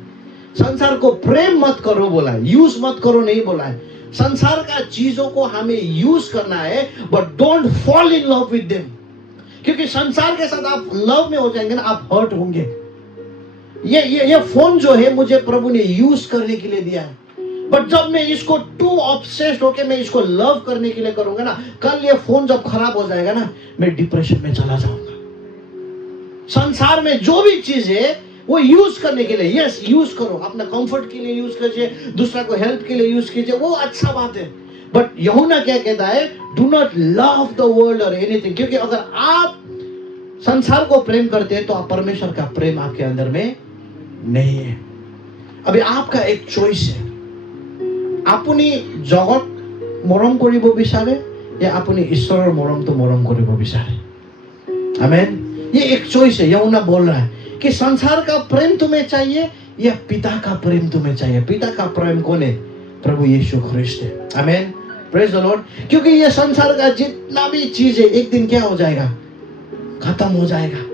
संसार को प्रेम मत करो बोला है, यूज मत करो नहीं बोला है। संसार का चीजों को हमें यूज करना है, but don't fall in love with them. क्योंकि संसार के साथ आप लव में हो जाएंगे ना, आप हर्ट होंगे। ये फोन जो है मुझे प्रभु ने यूज करने के लिए दिया है, बट जब मैं इसको टू ऑब्सेस्ड होके मैं इसको लव करने के लिए करूंगा ना, कल ये फोन जब खराब हो जाएगा ना, मैं डिप्रेशन में चला जाऊंगा। संसार में जो भी चीज है वो यूज करने के लिए, यस यूज करो, अपना कंफर्ट के लिए यूज कीजिए, दूसरा को हेल्प के लिए यूज कीजिए, वो अच्छा बात है। बट यूहन्ना क्या कहता है, do not love the world और एनीथिंग। क्योंकि अगर आप संसार को प्रेम करते हैं तो आप परमेश्वर का प्रेम आपके अंदर में नहीं है। अभी आपका एक चॉइस है, আপুনি জগত মৰম কৰিব বিচাৰে या আপুনি ঈশ্বৰৰ মৰমটো মৰम কৰিব বিচাৰে। आमेन। ये एक चॉइस है। यूहन्ना बोल रहा है कि संसार का प्रेम तुम्हें चाहिए या पिता का प्रेम तुम्हें चाहिए। पिता का प्रेम कौन है, प्रभु यीशु ख्रिस्ट है। Amen, praise the Lord. क्योंकि ये संसार का जितना भी चीज है एक दिन क्या हो जाएगा, खत्म हो जाएगा।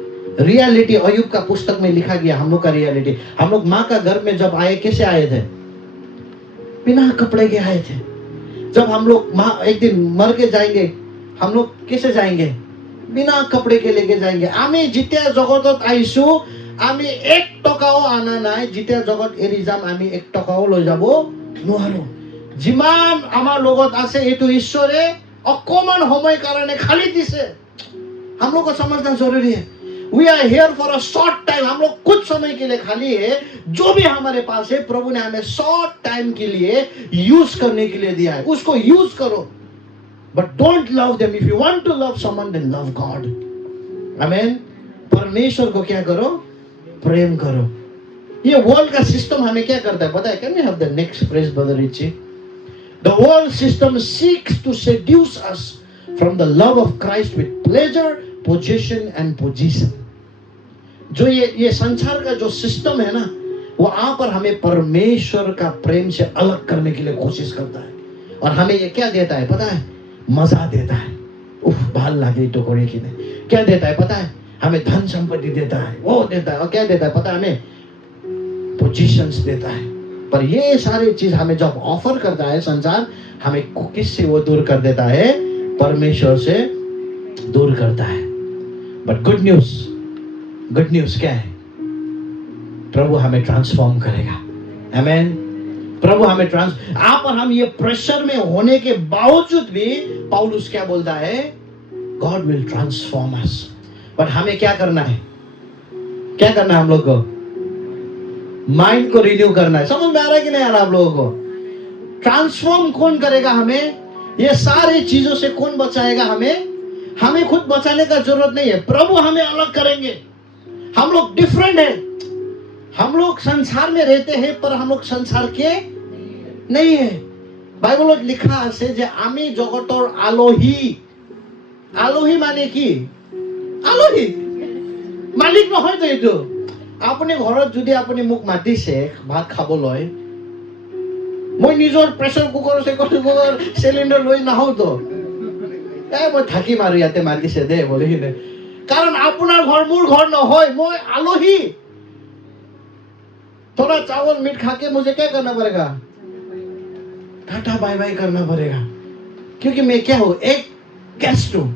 रियलिटी अय्यूब का पुस्तक में लिखा गया, हम लोग का रियलिटी। हम लोग माँ का घर में जब आए, कैसे आए थे, बिना कपड़े के आए थे। जब हम लोग माँ एक दिन मर के जाएंगे, हम लोग कैसे जाएंगे, बिना कपड़े के लेके जाएंगे। आमी जित्या जगतत आइसु, आमी एक टकाओ आना नाइ, जित्या जगत एरि जाम आमी एक टकाओ লৈ যাব নোৱাৰো। যিমান আমাৰ লগত আছে এইটো ঈশ্বৰে অকমান সময় কাৰণে খালি দিছে। हम लोग को समझना जरूरी है। We are here for a short time। हम लोग कुछ समय के लिए खाली है। जो भी हमारे पास है प्रभु ने हमें शॉर्ट टाइम के लिए यूज करने के लिए दिया है, उसको यूज करो। But don't love them. If you want to love someone, then love God. Amen. परमेश्वर को क्या करो, प्रेम करो। ये वर्ल्ड का सिस्टम हमें क्या करता है पता है? Can we have the next phrase, Brother Richie? The world system seeks to seduce us from the love of Christ with pleasure, possession and position. जो ये संसार का जो सिस्टम है ना, वो यहाँ पर हमें परमेश्वर का प्रेम से अलग करने के लिए कोशिश करता है। और हमें ये क्या देता है पता है? मजा देता है। उफ, भाल लागे तो करे कि नहीं। क्या देता है पता है? हमें धन संपत्ति देता है, वो देता है। और क्या देता है पता है? हमें पोजीशंस देता है। पर ये सारी चीज हमें जब ऑफर करता है संसार, हमें किससे वो दूर कर देता है? परमेश्वर से दूर करता है। बट गुड न्यूज क्या है? प्रभु हमें ट्रांसफॉर्म करेगा। आमेन। प्रभु हमें आप और हम ये प्रेशर में होने के बावजूद भी पौलुस क्या बोलता है? God will transform us. But हमें क्या करना है? क्या करना है हम लोग को? माइंड को रिन्यू करना है. समझ में आ रहा है कि नहीं आ रहा आप लोगों को? ट्रांसफॉर्म कौन करेगा हमें? ये सारी चीजों से कौन बचाएगा हमें? हमें खुद बचाने का जरूरत नहीं है. प्रभु हमें अलग करेंगे. हम लोग डिफरेंट है. हम लोग संसार में रहते हैं पर हम लोग संसार के नहीं है. बाइबल लिखा আছে যে আমি জগতৰ আলহী. আলহী মানে কি? আলহী মালিক নহয় তো এইটো. আপুনি ঘৰত যদি আপুনি মোক মাতিছে ভাত খাবলৈ, মই নিজৰ প্ৰেছাৰ কুকাৰ চিলিণ্ডাৰ লৈ নাহো তো. মই থাকিম আৰু ইয়াতে মাতিছে দে বুলি কিনে. কাৰণ আপোনাৰ ঘৰ মোৰ ঘৰ নহয়. মই আলহী. थोड़ा चावल मीट खा के मुझे क्या करना पड़ेगा? टाटा बाय बाय करना पड़ेगा. क्योंकि मैं क्या हूं? एक गेस्ट हूं.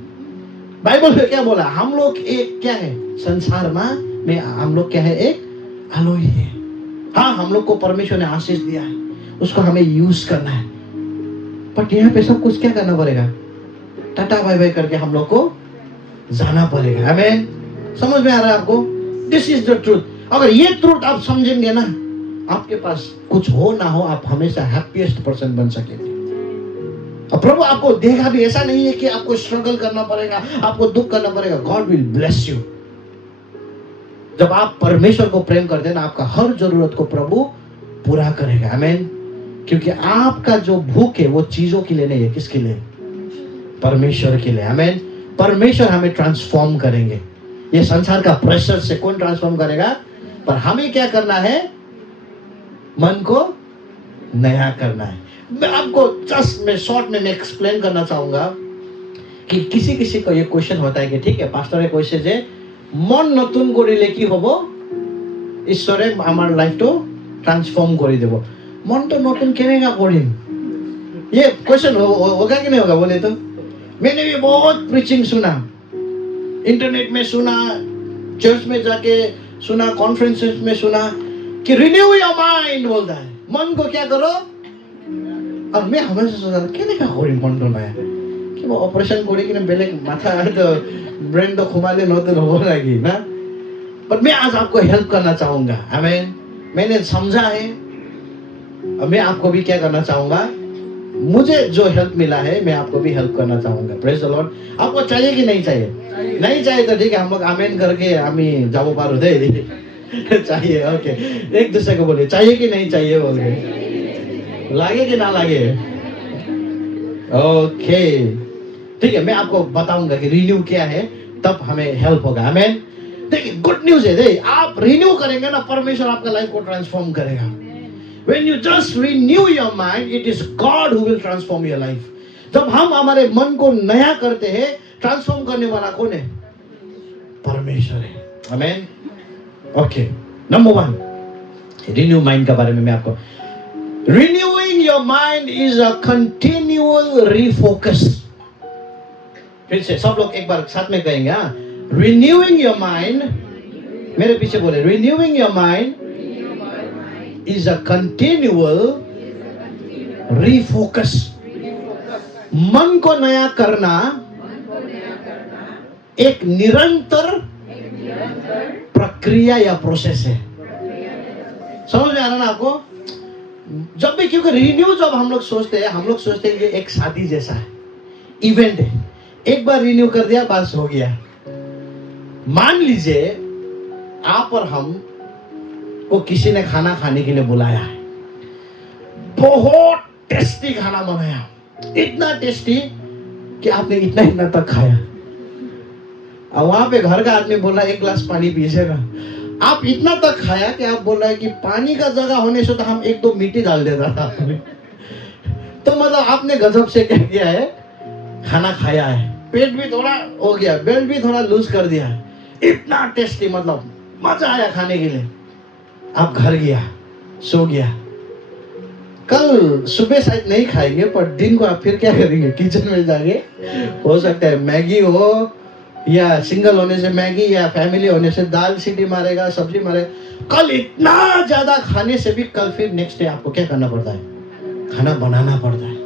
बाइबल में क्या बोला? हम लोग एक क्या है? संसार में हम लोग क्या है? एक आलोही है. हाँ, हम लोग को परमेश्वर ने आशीष दिया है, उसको हमें यूज करना है. बट यहाँ पे सब कुछ क्या करना पड़ेगा? टाटा बाय बाय करके हम लोग को जाना पड़ेगा. हमें समझ में आ रहा है आपको? This is the truth. अगर ये ट्रूथ आप समझेंगे ना, आपके पास कुछ हो ना हो, आप हमेशा हैप्पीएस्ट पर्सन बन सकेंगे. और प्रभु आपको देगा भी. ऐसा नहीं है कि आपको स्ट्रगल करना पड़ेगा, आपको दुख करना पड़ेगा. God will bless you. जब आप परमेश्वर को प्रेम करते हैं ना, आपका हर जरूरत को प्रभु पूरा करेगा. आमीन. क्योंकि आपका जो भूख है वो चीजों के लिए नहीं है. किसके लिए? परमेश्वर के लिए. आमीन. परमेश्वर हमें ट्रांसफॉर्म करेंगे. ये संसार का प्रेशर से कौन ट्रांसफॉर्म करेगा? पर हमें क्या करना है? मन को नया करना है. मैं आपको जस्ट में शॉर्ट में एक्सप्लेन करना चाहूंगा कि किसी किसी को ये क्वेश्चन होता है कि ठीक है पास्टर एक क्वेश्चन है मन नतुन करिले की होबो? ईश्वरे हमार लाइफ तो ट्रांसफॉर्म कर देबो. मन तो नतुन केनेगा करिम? ये क्वेश्चन होगा कि नहीं होगा? बोले तो. मैंने भी बहुत प्रीचिंग सुना, इंटरनेट में सुना, चर्च में जाके सुना, कॉन्फ्रेंसेस में सुना कि रिन्यू योर माइंड बोलता है. मन को क्या करो? और मैं हमेशा सोचा केनेका करिम मन तो नया कि वो ऑपरेशन करी कि बेलेग माथा तो ब्रेन तो खुमाले नतुन हो लगी ना. पर मैं आज आपको हेल्प करना चाहूंगा. आमीन. मैंने समझा है, मैं आपको भी क्या करना चाहूंगा. मुझे जो हेल्प मिला है मैं आपको भी हेल्प करना चाहूंगा. Praise the Lord. आपको चाहिए कि नहीं चाहिए? नहीं चाहिए तो ठीक है, हम लोग आमीन करके हमें जाबो पारो दे. चाहिए. ओके. एक दूसरे को बोलिए चाहिए कि नहीं चाहिए बोल के. लागे कि ना लागे? ओके ठीक है. मैं आपको बताऊंगा कि रिन्यू क्या है, तब हमें हेल्प होगा. आमीन. देखिए गुड न्यूज है. देखिए आप रिन्यू करेंगे ना, परमेश्वर आपका लाइफ को ट्रांसफॉर्म करेगा. When you just renew your mind, it is God who will transform your life. जब हम हमारे मन को नया करते हैं, ट्रांसफॉर्म करने वाला कौन है? परमेश्वर है. आमीन. ओके. नंबर 1 रिन्यू माइंड के बारे में मैं आपको. Renewing your mind is a continual refocus. फिर से सब लोग एक बार साथ में कहेंगे. Renewing your mind. मेरे पीछे बोले. Renewing your mind is a continual refocus. मन को नया करना एक निरंतर प्रक्रिया या प्रोसेस है. समझ में आ रहा ना आपको? जब भी, क्योंकि रिन्यू जब हम लोग सोचते हैं, हम लोग सोचते हैं कि एक शादी जैसा है, इवेंट है. एक बार रिन्यू कर दिया बस हो गया. मान लीजिए आप और हम को किसी ने खाना खाने के लिए बुलाया है. बहुत टेस्टी खाना बनाया, इतना टेस्टी कि आपने इतना तक खाया. और वहां पे घर का आदमी बोला एक गिलास पानी पीजिएगा. आप इतना तक खाया कि आप बोल रहे हैं कि पानी का जगह होने से तो हम 1-2 मीठी डाल देता था. तो मतलब आपने गजब से क्या किया है? खाना खाया है. पेट भी थोड़ा हो गया, बेल्ट भी थोड़ा लूज कर दिया है. इतना टेस्टी, मतलब मजा आया खाने के लिए. आप घर गया, सो गया. कल सुबह शायद नहीं खाएंगे, पर दिन को आप फिर क्या करेंगे? किचन में जाके, हो सकता है मैगी हो, या सिंगल होने से मैगी, या फैमिली होने से दाल सीटी मारेगा, सब्जी मारेगा. कल इतना ज्यादा खाने से भी कल फिर नेक्स्ट डे आपको क्या करना पड़ता है? खाना बनाना पड़ता है.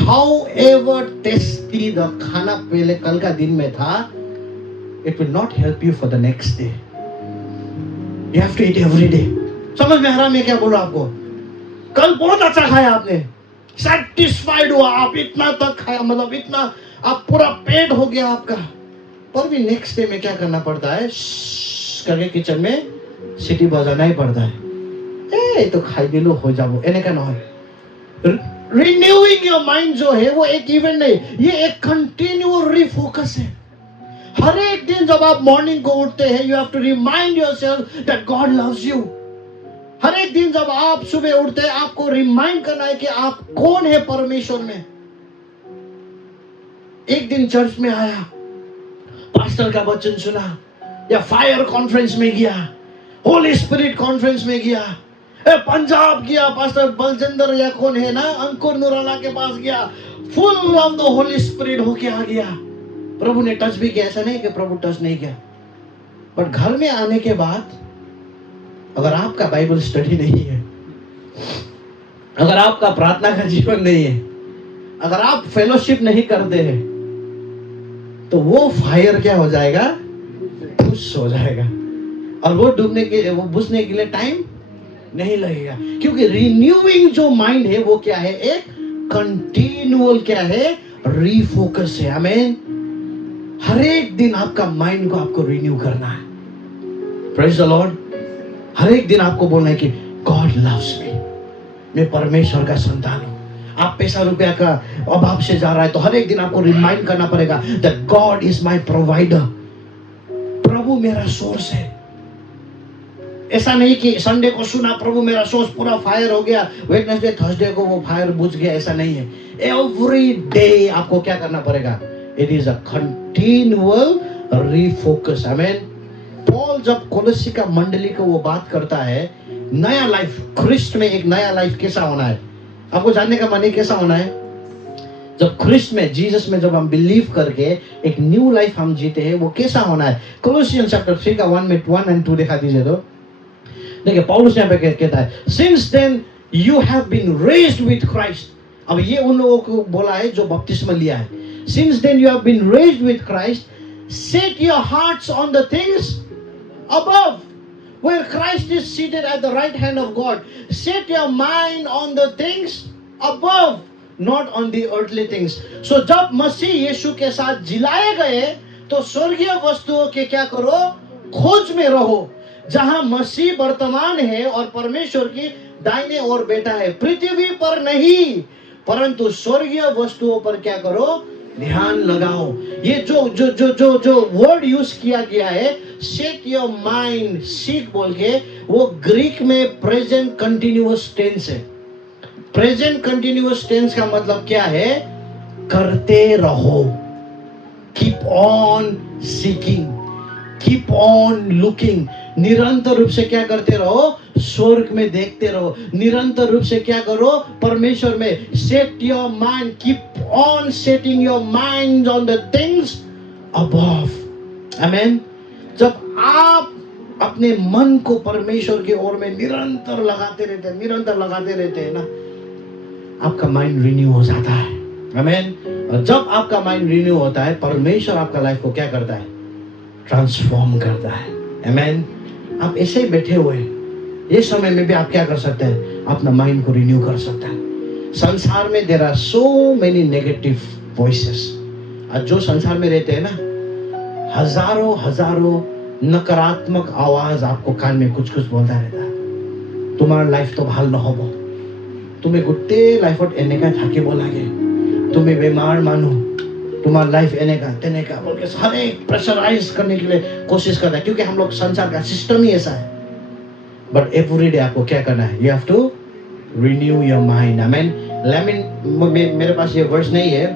however tasty the खाना पहले कल का दिन में था, it will not help you for the next day. You have to eat every day. समझ में आ रहा मैं क्या बोल रहा हूं आपको? कल बहुत अच्छा खाया आपने, सेटिस्फाइड हुआ आप, इतना तक खाया, मतलब इतना आप पूरा पेट हो गया आपका, पर भी नेक्स्ट डे में क्या करना पड़ता है, करके किचन में सीटी बजाना ही पड़ता है। ए तो खाई दिलो हो जाओ एने का ना हो। रिन्यूइंग योर माइंड जो है वो एक इवेंट नहीं, ये एक कंटिन्यूअल रिफोकस है। हर एक दिन जब आप मॉर्निंग को उठते हैं, you have to remind yourself that God loves you. हर एक दिन जब आप सुबह उठते हैं, आपको रिमाइंड करना है कि आप कौन है परमेश्वर में। एक दिन चर्च में आया, पास्टर का वचन सुना, या फायर कॉन्फ्रेंस में गया, होली स्पिरिट कॉन्फ्रेंस में गया, पंजाब गया, पास्टर बलजिंदर या कौन है ना, अंकुर नूराला के पास गया, full of the holy spirit होके आ गया। प्रभु ने टच भी किया, ऐसा नहीं कि प्रभु टच नहीं किया। बट घर में आने के बाद अगर आपका बाइबल स्टडी नहीं है, अगर आपका प्रार्थना का जीवन नहीं है, अगर आप फेलोशिप नहीं करते हैं, तो वो फायर क्या हो जाएगा, बुझ हो जाएगा, और वो डूबने के, वो बुझने के लिए टाइम नहीं लगेगा। क्योंकि रिन्यूइंग जो माइंड है वो क्या है, एक कंटिन्यूअल क्या है, रिफोकस है। आमीन। हर एक दिन आपका माइंड को आपको रिन्यू करना है। Praise the Lord. हर एक दिन आपको बोलना है कि गॉड लव्स मी, मैं परमेश्वर का संतान हूं। आप पैसा रुपया का अभाव से जा रहा है, तो हर एक दिन आपको रिमाइंड करना पड़ेगा that God is my provider. प्रभु मेरा सोर्स है। ऐसा नहीं कि संडे को सुना प्रभु मेरा सोर्स पूरा फायर हो गया, वेडनेसडे थर्सडे को वो फायर बुझ गया, ऐसा नहीं है। एवरी डे आपको क्या करना पड़ेगा, it is a continual refocus. आमीन। पॉल जब कोलोसी का मंडली को वो बात करता है, नया लाइफ क्रिस्ट में, एक नया लाइफ कैसा होना है, आपको जानने का मन है कैसा होना है। जब क्रिस्ट में, जीसस में जब हम बिलीव करके एक न्यू लाइफ हम जीते हैं, वो कैसा होना है। कोलोसियंस चैप्टर 3 का 1 और 2 दिखा दीजिए। तो देखिए पौलुस यहाँ पे कहता है, since then you have been raised with Christ. अब ये उन लोगों को बोला है जो बपतिस्मा लिया है। Since then you have been raised with Christ, set your hearts on the things above, where Christ is seated at the right hand of God. Set your mind on the things above, not on the earthly things. So जब मसीह यीशु के साथ जिलाए गए, तो स्वर्गीय वस्तुओं के क्या करो, खोज में रहो, जहां मसीह वर्तमान है और परमेश्वर की दाहिने ओर बैठा है। पृथ्वी पर नहीं, परंतु स्वर्गीय वस्तुओं पर क्या करो, ध्यान लगाओ। ये जो जो जो जो जो वर्ड यूज किया गया है, सेट योर माइंड, सीट बोल के, वो ग्रीक में प्रेजेंट कंटिन्यूअस टेंस है। प्रेजेंट कंटिन्यूअस टेंस का मतलब क्या है, करते रहो, keep on seeking, keep on looking. निरंतर रूप से क्या करते रहो, स्वर्ग में देखते रहो। निरंतर रूप से क्या करो, परमेश्वर में। Set your mind, keep on setting your mind on the things above. आमीन। जब आप अपने मन को परमेश्वर की ओर में निरंतर लगाते रहते हैं, निरंतर लगाते रहते हैं ना, आपका माइंड रिन्यू हो जाता है। आमीन। और जब आपका माइंड रिन्यू होता है, परमेश्वर आपका लाइफ को क्या करता है, ट्रांसफॉर्म करता है। आमीन। आप ऐसे ही बैठे हुए ये समय में भी आप क्या कर सकते हैं, अपना माइंड को रिन्यू कर सकते हैं। संसार में there are so many negative voices. आज जो संसार में रहते हैं ना, हजारों हजारों नकारात्मक आवाज आपको कान में कुछ कुछ बोलता रहता है। तुम्हारा लाइफ तो ভাল নহব, तुम्हें गुट्टे लाइफत এনেকা থাকিব লাগে, तुम्हें बीमार मानो, तुम्हारा लाइफ এনেका तेनेका बोल के सारे प्रेशराइज करने के लिए कोशिश करता है, क्योंकि हम लोग संसार का सिस्टम ही ऐसा है। बट एवरी डे आपको क्या करना है, you have to renew your mind. आमीन। मेरे पास ये वर्स नहीं है,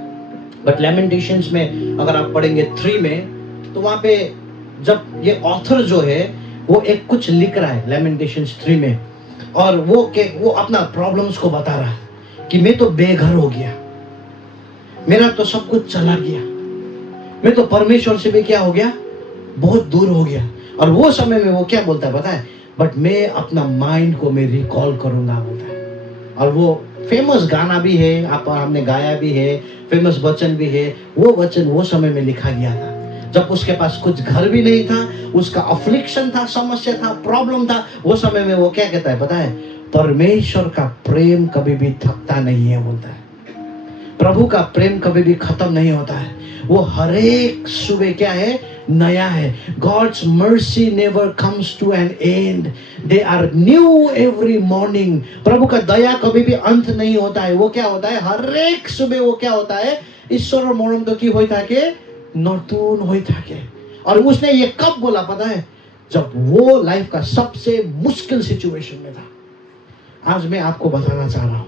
बट लेमेंटेशंस में अगर आप पढ़ेंगे 3 में, तो वहां पे जब ये ऑथर जो है वो एक कुछ लिख रहा है लेमेंटेशंस 3 में, और वो अपना प्रॉब्लम्स को बता रहा है कि मैं तो बेघर हो गया, मेरा तो सब कुछ चला गया, मैं तो परमेश्वर से भी क्या हो गया, बहुत दूर हो गया। और वो समय में वो क्या बोलता है पता है, बट मैं अपना माइंड को मैं रिकॉल करूंगा बोलता है। और वो फेमस गाना भी है, आप हमने गाया भी है, फेमस वचन भी है। वो वचन वो समय में लिखा गया था जब उसके पास कुछ घर भी नहीं था, उसका अफ्लिक्शन था, समस्या था, प्रॉब्लम था। वो समय में वो क्या कहता है पता है? परमेश्वर का प्रेम कभी भी थकता नहीं है बोलता है। प्रभु का प्रेम कभी भी खत्म नहीं होता है, वो हर एक सुबह क्या है? नया है। God's mercy never comes to an end. They are new every morning. प्रभु का दया कभी भी अंत नहीं होता है। वो क्या होता है? हर एक सुबह वो क्या होता है? ईश्वर मरम तो की होई थाके नतून होई थाके। और उसने ये कब बोला पता है? जब वो लाइफ का सबसे मुश्किल सिचुएशन में था। आज मैं आपको बताना चाह रहा हूं,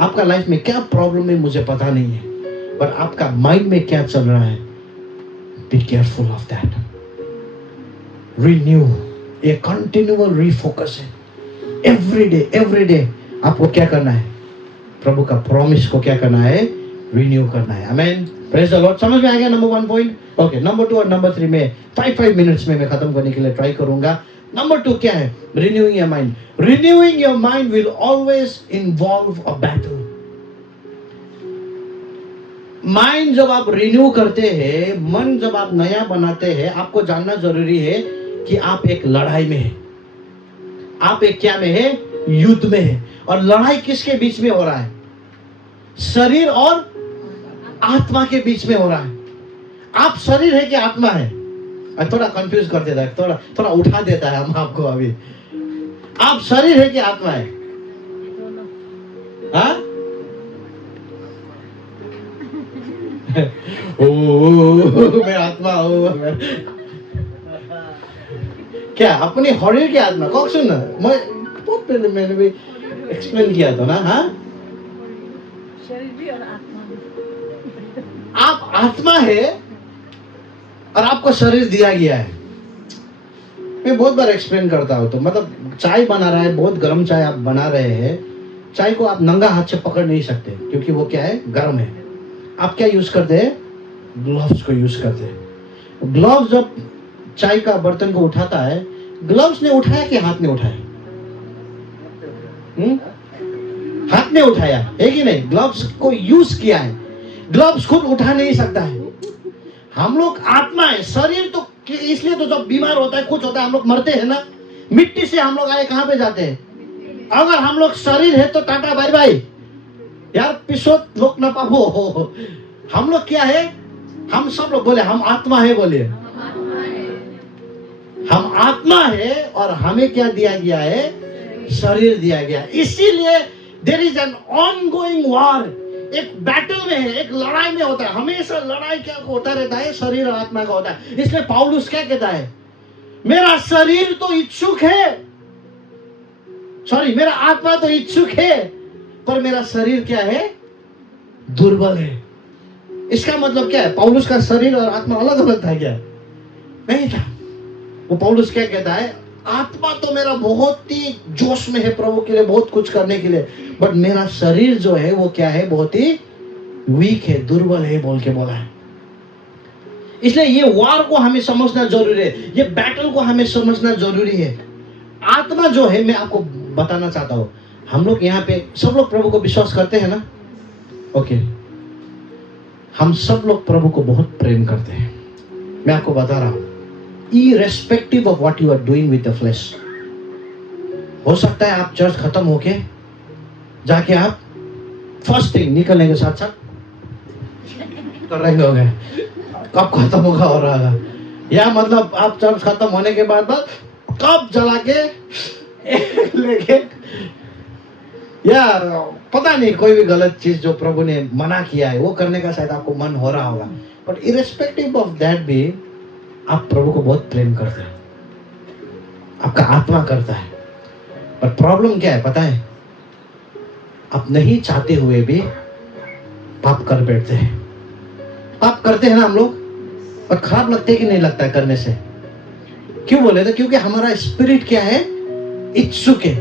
आपका लाइफ में क्या प्रॉब्लम है मुझे पता नहीं है, पर आपका माइंड में क्या चल रहा है, be careful of that. Renew, ये कंटिन्यूअल रिफोकस है। एवरी डे आपको क्या करना है? प्रभु का प्रॉमिस को क्या करना है? रिन्यू करना है। Amen, praise the Lord. समझ में आ गया? Number 1 point. ओके, नंबर 2 और नंबर 3 में 5 मिनट्स में मैं खत्म करने के लिए ट्राई करूंगा। नंबर 2 क्या है? Renewing your mind. Renewing your mind will always involve a battle. Mind जब आप रिन्यू करते हैं, मन जब आप नया बनाते हैं, आपको जानना जरूरी है कि आप एक लड़ाई में हैं। आप एक क्या में है? युद्ध में है। और लड़ाई किसके बीच में हो रहा है? शरीर और आत्मा के बीच में हो रहा है। आप शरीर है कि आत्मा है? थोड़ा कंफ्यूज कर देता है, थोड़ा उठा देता है हम आपको अभी। आप शरीर है कि आत्मा है? हाँ? मैं आत्मा हूँ। क्या अपनी शरीर की आत्मा? कौन सुन, मैं बहुत पहले मैंने भी एक्सप्लेन किया था ना। हाँ, शरीर भी और आत्मा भी। आप आत्मा है और आपको शरीर दिया गया है। मैं बहुत बार एक्सप्लेन करता हूँ। तो मतलब चाय बना रहा है, बहुत गर्म चाय आप बना रहे हैं, चाय को आप नंगा हाथ से पकड़ नहीं सकते क्योंकि वो क्या है? गर्म है। आप क्या यूज करते हैं? ग्लव्स को यूज करते हैं। ग्लव्स जब चाय का बर्तन को उठाता है, ग्लव्स ने उठाया कि हाथ ने उठाया? हाथ ने उठाया है कि नहीं? ग्लव्स को यूज किया है। ग्लव्स खुद उठा नहीं सकता है। हम लोग आत्मा है, शरीर तो इसलिए तो जब बीमार होता है, कुछ होता है, हम लोग मरते हैं ना। मिट्टी से हम लोग आए कहां पे जाते हैं? अगर हम लोग शरीर है तो टाटा बाय बाय यार, पिछोत लोग न पाबो। हम लोग क्या है? हम सब लोग बोले हम आत्मा है। बोलिए हम आत्मा है और हमें क्या दिया गया है? शरीर दिया गया। इसीलिए there is an ongoing war. एक बैटल में है, एक लड़ाई में होता है। हमेशा लड़ाई क्या होता रहता है? शरीर और आत्मा का होता है। इसलिए पौलुस क्या कहता है? मेरा शरीर तो इच्छुक है, सॉरी मेरा आत्मा तो इच्छुक है, पर मेरा शरीर क्या है? दुर्बल है। इसका मतलब क्या है? पौलुस का शरीर और आत्मा अलग अलग था क्या? नहीं था। वो पौलुस क्या कहता है? आत्मा तो मेरा बहुत ही जोश में है प्रभु के लिए, बहुत कुछ करने के लिए, बट मेरा शरीर जो है वो क्या है? बहुत ही वीक है, दुर्बल है बोल के बोला है। इसलिए ये वार को हमें समझना जरूरी है, ये बैटल को हमें समझना जरूरी है। आत्मा जो है, मैं आपको बताना चाहता हूं, हम लोग यहाँ पे सब लोग प्रभु को विश्वास करते हैं ना? ओके, हम सब लोग प्रभु को बहुत प्रेम करते हैं। मैं आपको बता रहा हूं, irrespective of what you are doing with the flesh, हो सकता है आप चर्च खत्म होके जाके आप फर्स्ट थिंग निकलने के साथ साथ कर रहे होंगे, कब खत्म होगा हो रहा है, या मतलब आप चर्च खत्म होने के बाद कब जला के लेके, या पता नहीं कोई भी गलत चीज जो प्रभु ने मना किया है वो करने का शायद आपको मन हो रहा होगा। बट इरेस्पेक्टिव ऑफ दैट भी आप प्रभु को बहुत प्रेम करते हैं, आपका आत्मा करता है। पर प्रॉब्लम क्या है पता है? आप नहीं चाहते हुए भी पाप कर बैठते हैं। पाप करते हैं ना हम लोग, और खराब लगते कि नहीं लगता है करने से? क्यों बोले तो? क्योंकि हमारा स्पिरिट क्या है? इच्छुक है।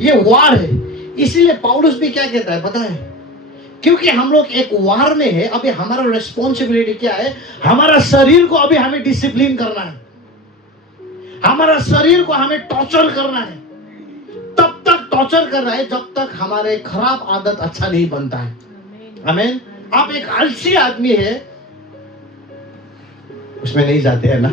ये वार है। इसीलिए पौलुस भी क्या कहता है पता है? क्योंकि हम लोग एक वार में है, अभी हमारा रिस्पॉन्सिबिलिटी क्या है? हमारा शरीर को अभी हमें डिसिप्लिन करना है, हमारा शरीर को हमें टॉर्चर करना है। तब तक टॉर्चर कर रहा है जब तक हमारे खराब आदत अच्छा नहीं बनता है। आमीन। आप एक आलसी आदमी है, उसमें नहीं जाते हैं ना।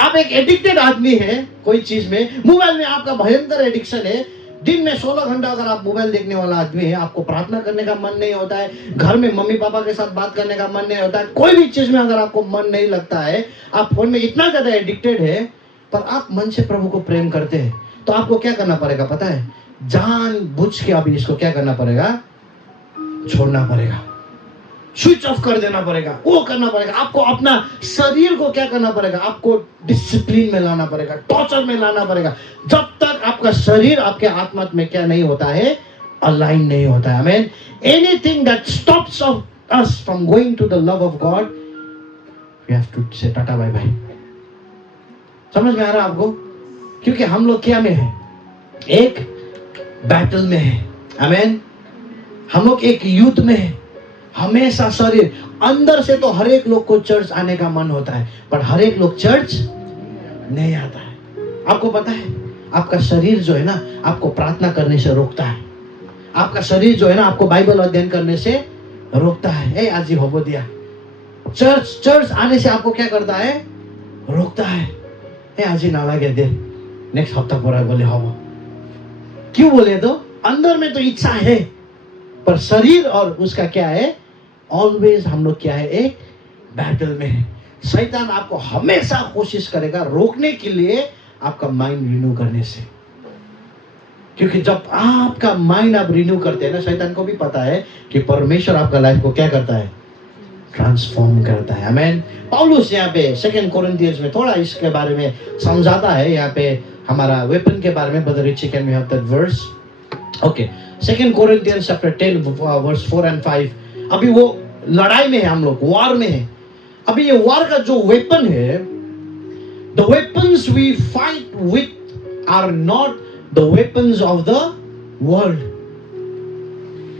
आप एक एडिक्टेड आदमी है कोई चीज में, मोबाइल में आपका भयंकर एडिक्शन है। दिन में 16 घंटा अगर आप मोबाइल देखने वाला आदमी है, आपको प्रार्थना करने का मन नहीं होता है, घर में मम्मी पापा के साथ बात करने का मन नहीं होता है, कोई भी चीज में अगर आपको मन नहीं लगता है, आप फोन में इतना ज्यादा एडिक्टेड है, पर आप मन से प्रभु को प्रेम करते हैं, तो आपको क्या करना पड़ेगा पता है? जानबूझ के अभी इसको क्या करना पड़ेगा? छोड़ना पड़ेगा, स्विच ऑफ कर देना पड़ेगा, वो करना पड़ेगा। आपको अपना शरीर को क्या करना पड़ेगा? आपको डिसिप्लिन में लाना पड़ेगा, टॉर्चर में लाना पड़ेगा, जब तक आपका शरीर आपके आत्मा में क्या नहीं होता है? अलाइन नहीं होता है। आमीन। Anything that stops us from going to the love of God, we have to say tata bye bye. समझ में आ रहा है आपको? क्योंकि हम लोग क्या में है? एक बैटल में है। आमीन। हम लोग एक युद्ध में है। हमेशा शरीर अंदर से तो हर एक लोग को चर्च आने का मन होता है, पर हर एक लोग चर्च नहीं आता है। आपको पता है, आपका शरीर जो है ना, आपको प्रार्थना करने से रोकता है। आपका शरीर जो है ना, आपको बाइबल अध्ययन करने से रोकता है। ए आज ही हो दिया, चर्च आने से आपको क्या करता है? रोकता है। ए आज ही नाला के दे, नेक्स्ट हफ्ता पूरा बोले हो। क्यों बोले? तो अंदर में तो इच्छा है, पर शरीर और उसका क्या है? ऑलवेज हम लोग क्या है? एक बैटल में है। शैतान आपको हमेशा कोशिश करेगा रोकने के लिए, आपका माइंड रिन्यू करने से। क्योंकि जब आपका माइंड आप रिन्यू करते हैं ना, शैतान को भी पता है कि परमेश्वर आपका लाइफ को क्या करता है? ट्रांसफॉर्म करता है। आमीन। पौलुस यहाँ पे 2 कोरिन्थियंस में थोड़ा इसके बारे में समझाता है। यहाँ पे हमारा वेपन के बारे में, brother Richie can we have that verse? Okay, 2 Corinthians chapter 10 verse 4 and 5। अभी वो लड़ाई में है, हम लोग वॉर में है। अभी ये वॉर का जो वेपन है, the weapons we fight with are not the weapons of the world.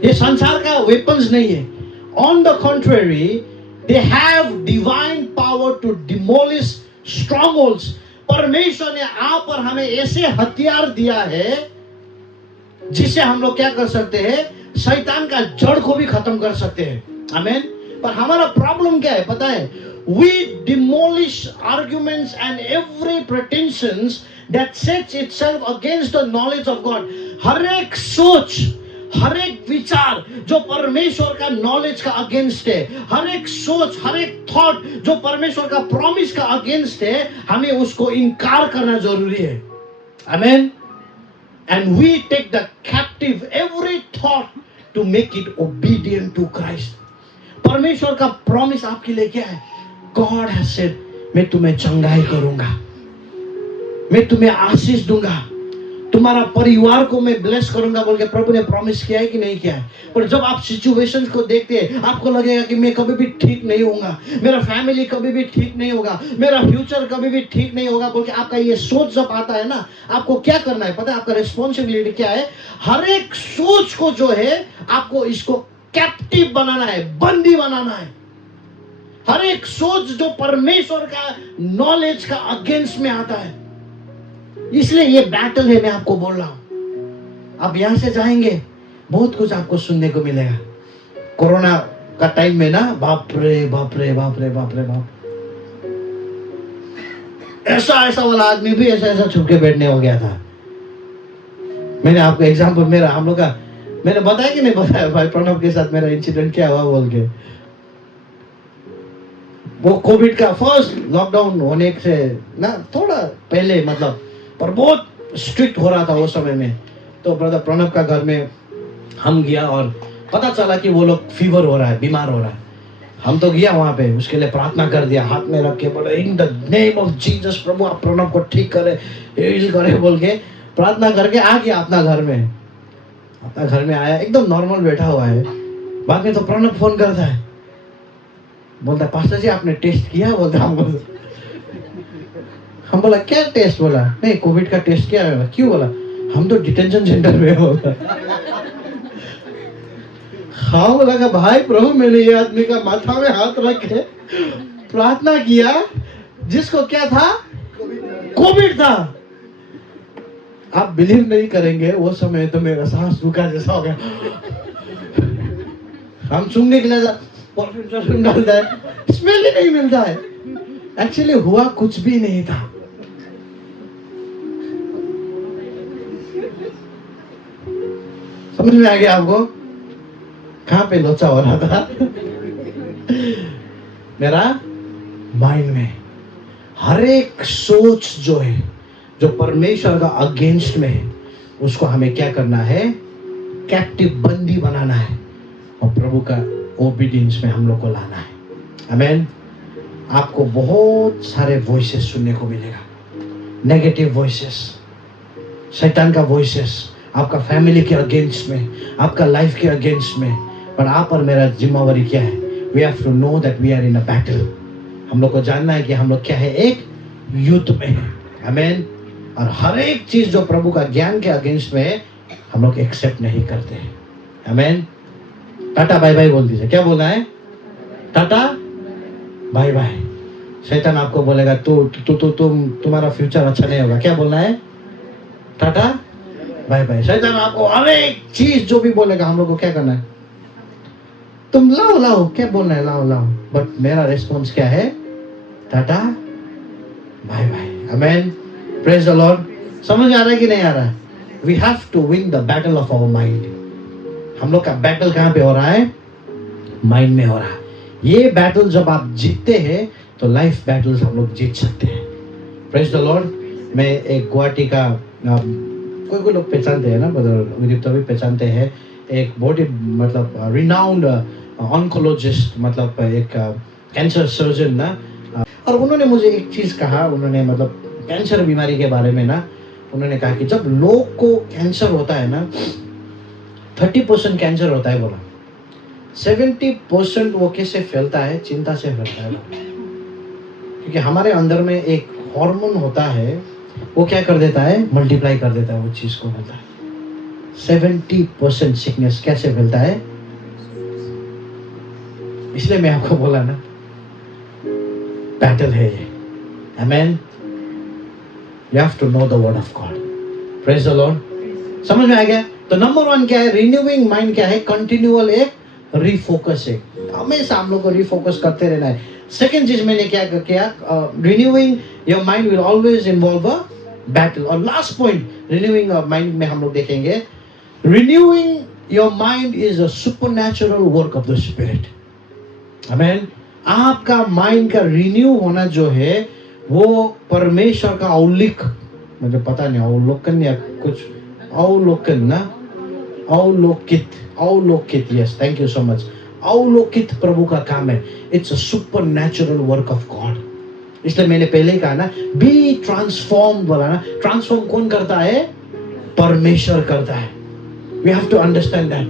ये संसार का वेपन्स नहीं है। On the contrary, they have divine power to demolish strongholds. परमेश्वर ने आप और हमें ऐसे हथियार दिया है जिससे हम लोग क्या कर सकते हैं? शैतान का जड़ को भी खत्म कर सकते हैं। आमीन। पर हमारा प्रॉब्लम क्या है पता है? We demolish arguments and every pretensions that sets itself against the knowledge of God। हर एक सोच, हर एक विचार जो परमेश्वर का नॉलेज का अगेंस्ट है, हर एक सोच, हर एक थॉट जो परमेश्वर का प्रॉमिस का अगेंस्ट है, हमें उसको इनकार करना जरूरी है। आमीन। And we take the captive every thought to make it obedient to Christ। परमेश्वर का प्रॉमिस आपके लिए क्या है? God has said, मैं तुम्हें चंगाई करूंगा, मैं तुम्हें आशीष दूंगा, तुम्हारा परिवार को मैं ब्लेस करूंगा बोल के प्रभु ने प्रॉमिस किया है कि नहीं किया है? पर जब आप सिचुएशंस को देखते हैं, आपको लगेगा कि मैं कभी भी ठीक नहीं होऊंगा, मेरा फैमिली कभी भी ठीक नहीं होगा, मेरा फ्यूचर कभी भी ठीक नहीं होगा बोल के आपका ये सोच जब आता है ना, आपको क्या करना है पता है? आपका रिस्पॉन्सिबिलिटी क्या है? हर एक सोच को जो है आपको इसको कैप्टिव बनाना है, बंदी बनाना है। हर एक सोच जो परमेश्वर का नॉलेज का अगेंस्ट में आता है। इसलिए ये बैटल है, मैं आपको बोल रहा हूं। आप यहां से जाएंगे, बहुत कुछ आपको सुनने को मिलेगा। कोरोना का टाइम में ना, बाप रे बाप रे बाप रे बाप रे बाप, ऐसा वाला आदमी भी ऐसा छुप के बैठने हो गया था। मैंने आपको एग्जाम्पल, मेरा हम लोग का मैंने बताया कि नहीं बताया भाई प्रणव के साथ मेरा इंसिडेंट क्या हुआ बोल के? वो कोविड का फर्स्ट लॉकडाउन होने से ना थोड़ा पहले, मतलब पर बहुत स्ट्रिक्ट हो रहा था वो समय में। तो ब्रदर प्रणव का घर में हम गया और पता चला कि वो लोग फीवर हो रहा है, बीमार हो रहा है। हम तो गया वहां पे, उसके लिए प्रार्थना कर दिया, हाथ में रख के बोले in the name of Jesus, प्रभु आप प्रणव को ठीक करे, हील करे बोल के प्रार्थना करके आ गया अपना घर में। अपना घर में आया, एकदम नॉर्मल बैठा हुआ है। बाद में तो प्रणव फोन करता है, बोलता पास्टर जी आपने टेस्ट किया? बोलता हम बोला क्या टेस्ट? बोला नहीं कोविड का टेस्ट किया है। क्यों? बोला हम तो डिटेंशन सेंटर में हो। हाँ बोला कि भाई प्रभु मैंने ये आदमी का माथा में हाथ रख के प्रार्थना किया जिसको क्या था? कोविड था। आप बिलीव नहीं करेंगे, वो समय तो मेरा सांस रुका जैसा हो गया। हम सूंघने के लिए परफ्यूम डालता है, स्मेल ही नहीं मिलता है। एक्चुअली हुआ कुछ भी नहीं था। समझ में आ गया आपको कहां पे लोचा हो रहा था? मेरा माइंड में हर एक सोच जो है, जो परमेश्वर का अगेंस्ट में है, उसको हमें क्या करना है? कैप्टिव बंदी बनाना है और प्रभु का ओबीडियंस में हम लोग को लाना है। आमेन। आपको बहुत सारे वॉइसेस सुनने को मिलेगा, नेगेटिव वॉइसेस, शैतान का वॉइसेस, आपका फैमिली के अगेंस्ट में, आपका लाइफ के अगेंस्ट में। पर आप और मेरा जिम्मेवारी क्या है? We have to know that we are in a battle. हम लोग को जानना है कि हम लोग क्या है? एक युद्ध में है। आमेन। और हर एक चीज जो प्रभु का ज्ञान के अगेंस्ट में है, हम लोग एक्सेप्ट नहीं करते हैं। आमेन। टाटा बाय बाय बोल दीजिए। क्या बोलना है? Tata bye bye. शैतान आपको बोलेगा तुम्हारा फ्यूचर अच्छा नहीं होगा। क्या बोलना है? Tata bye bye. शैतान आपको हर एक चीज जो भी बोलेगा, हम लोग को क्या करना है? तुम लाओ लाओ, क्या बोलना है? लाओ लाओ। बट मेरा रिस्पॉन्स क्या है? Tata bye bye. Amen. Praise the Lord. समझ में आ रहा है कि नहीं आ रहा है? We have to win the battle of our mind. हम लोग का बैटल कहां पे हो रहा है? माइंड में हो रहा है। ये बैटल जब आप जीतते हैं तो लाइफ बैटल्स हम लोग जीत सकते हैं। Praise the Lord. मैं एक गुवाहाटी का कोई लोग पहचानते हैं ना, मतलब तो भी पहचानते हैं, एक बहुत ही मतलब रिनाउंड ऑन्कोलॉजिस्ट, मतलब एक कैंसर सर्जन ना। और उन्होंने मुझे एक चीज कहा, उन्होंने मतलब कैंसर बीमारी के बारे में ना, उन्होंने कहा कि जब लोग को कैंसर होता है ना, 30% कैंसर होता है बोला, 70% वो कैसे फैलता है? चिंता से फैलता है। क्योंकि हमारे अंदर में एक हार्मोन होता है, वो क्या कर देता है? मल्टीप्लाई कर देता है वो चीज को। होता है 70% सिकनेस कैसे फैलता है? इसलिए मैं आपको बोला ना, बैटल है ये। आमेन। You have to know the word of God. Praise the Lord. समझ में आ गया? तो नंबर 1 क्या है? रिन्यूइंग माइंड क्या है? कंटिन्यूअल एक रिफोकस है। हमेशा हम लोग को रिफोकस करते रहना है। सेकंड चीज मैंने क्या किया? Renewing your mind will always involve a battle. और लास्ट पॉइंट रिन्यूइंग माइंड में हम लोग देखेंगे, renewing your mind is a supernatural work of the spirit. Amen. आपका माइंड का रिन्यू होना जो है, वो परमेश्वर का औलिक, मुझे पता नहीं अवलोकन या कुछ अवलोकन ना, अवलोकित, yes, thank you so much. अवलोकित प्रभु का काम है। It's a supernatural work of God. इसलिए मैंने पहले ही कहा ना, बी ट्रांसफॉर्म बोला ना। ट्रांसफॉर्म कौन करता है? परमेश्वर करता है। We have to understand that.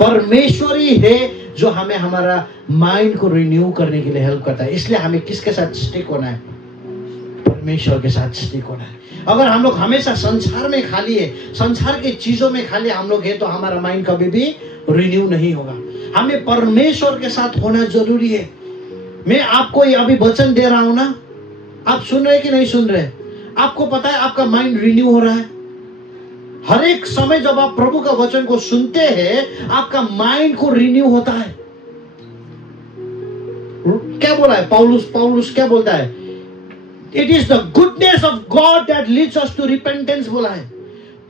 परमेश्वर ही है जो हमें हमारा माइंड को रिन्यू करने के लिए हेल्प करता है। इसलिए हमें किसके साथ स्टिक होना है? परमेश्वर के साथ स्टिक होना है। अगर हम लोग हमेशा संसार में खाली है, संसार की चीजों में खाली हम लोग है, तो हमारा माइंड कभी भी रिन्यू नहीं होगा। हमें परमेश्वर के साथ होना जरूरी है। मैं आपको ये अभी वचन दे रहा हूं ना, आप सुन रहे कि नहीं सुन रहे? आपको पता है आपका माइंड रिन्यू हो रहा है। हर एक समय जब आप प्रभु का वचन को सुनते हैं, आपका माइंड को रिन्यू होता है। क्या बोला है पौलुस क्या बोलता है? It is the goodness of God that leads us to repentance बोला है।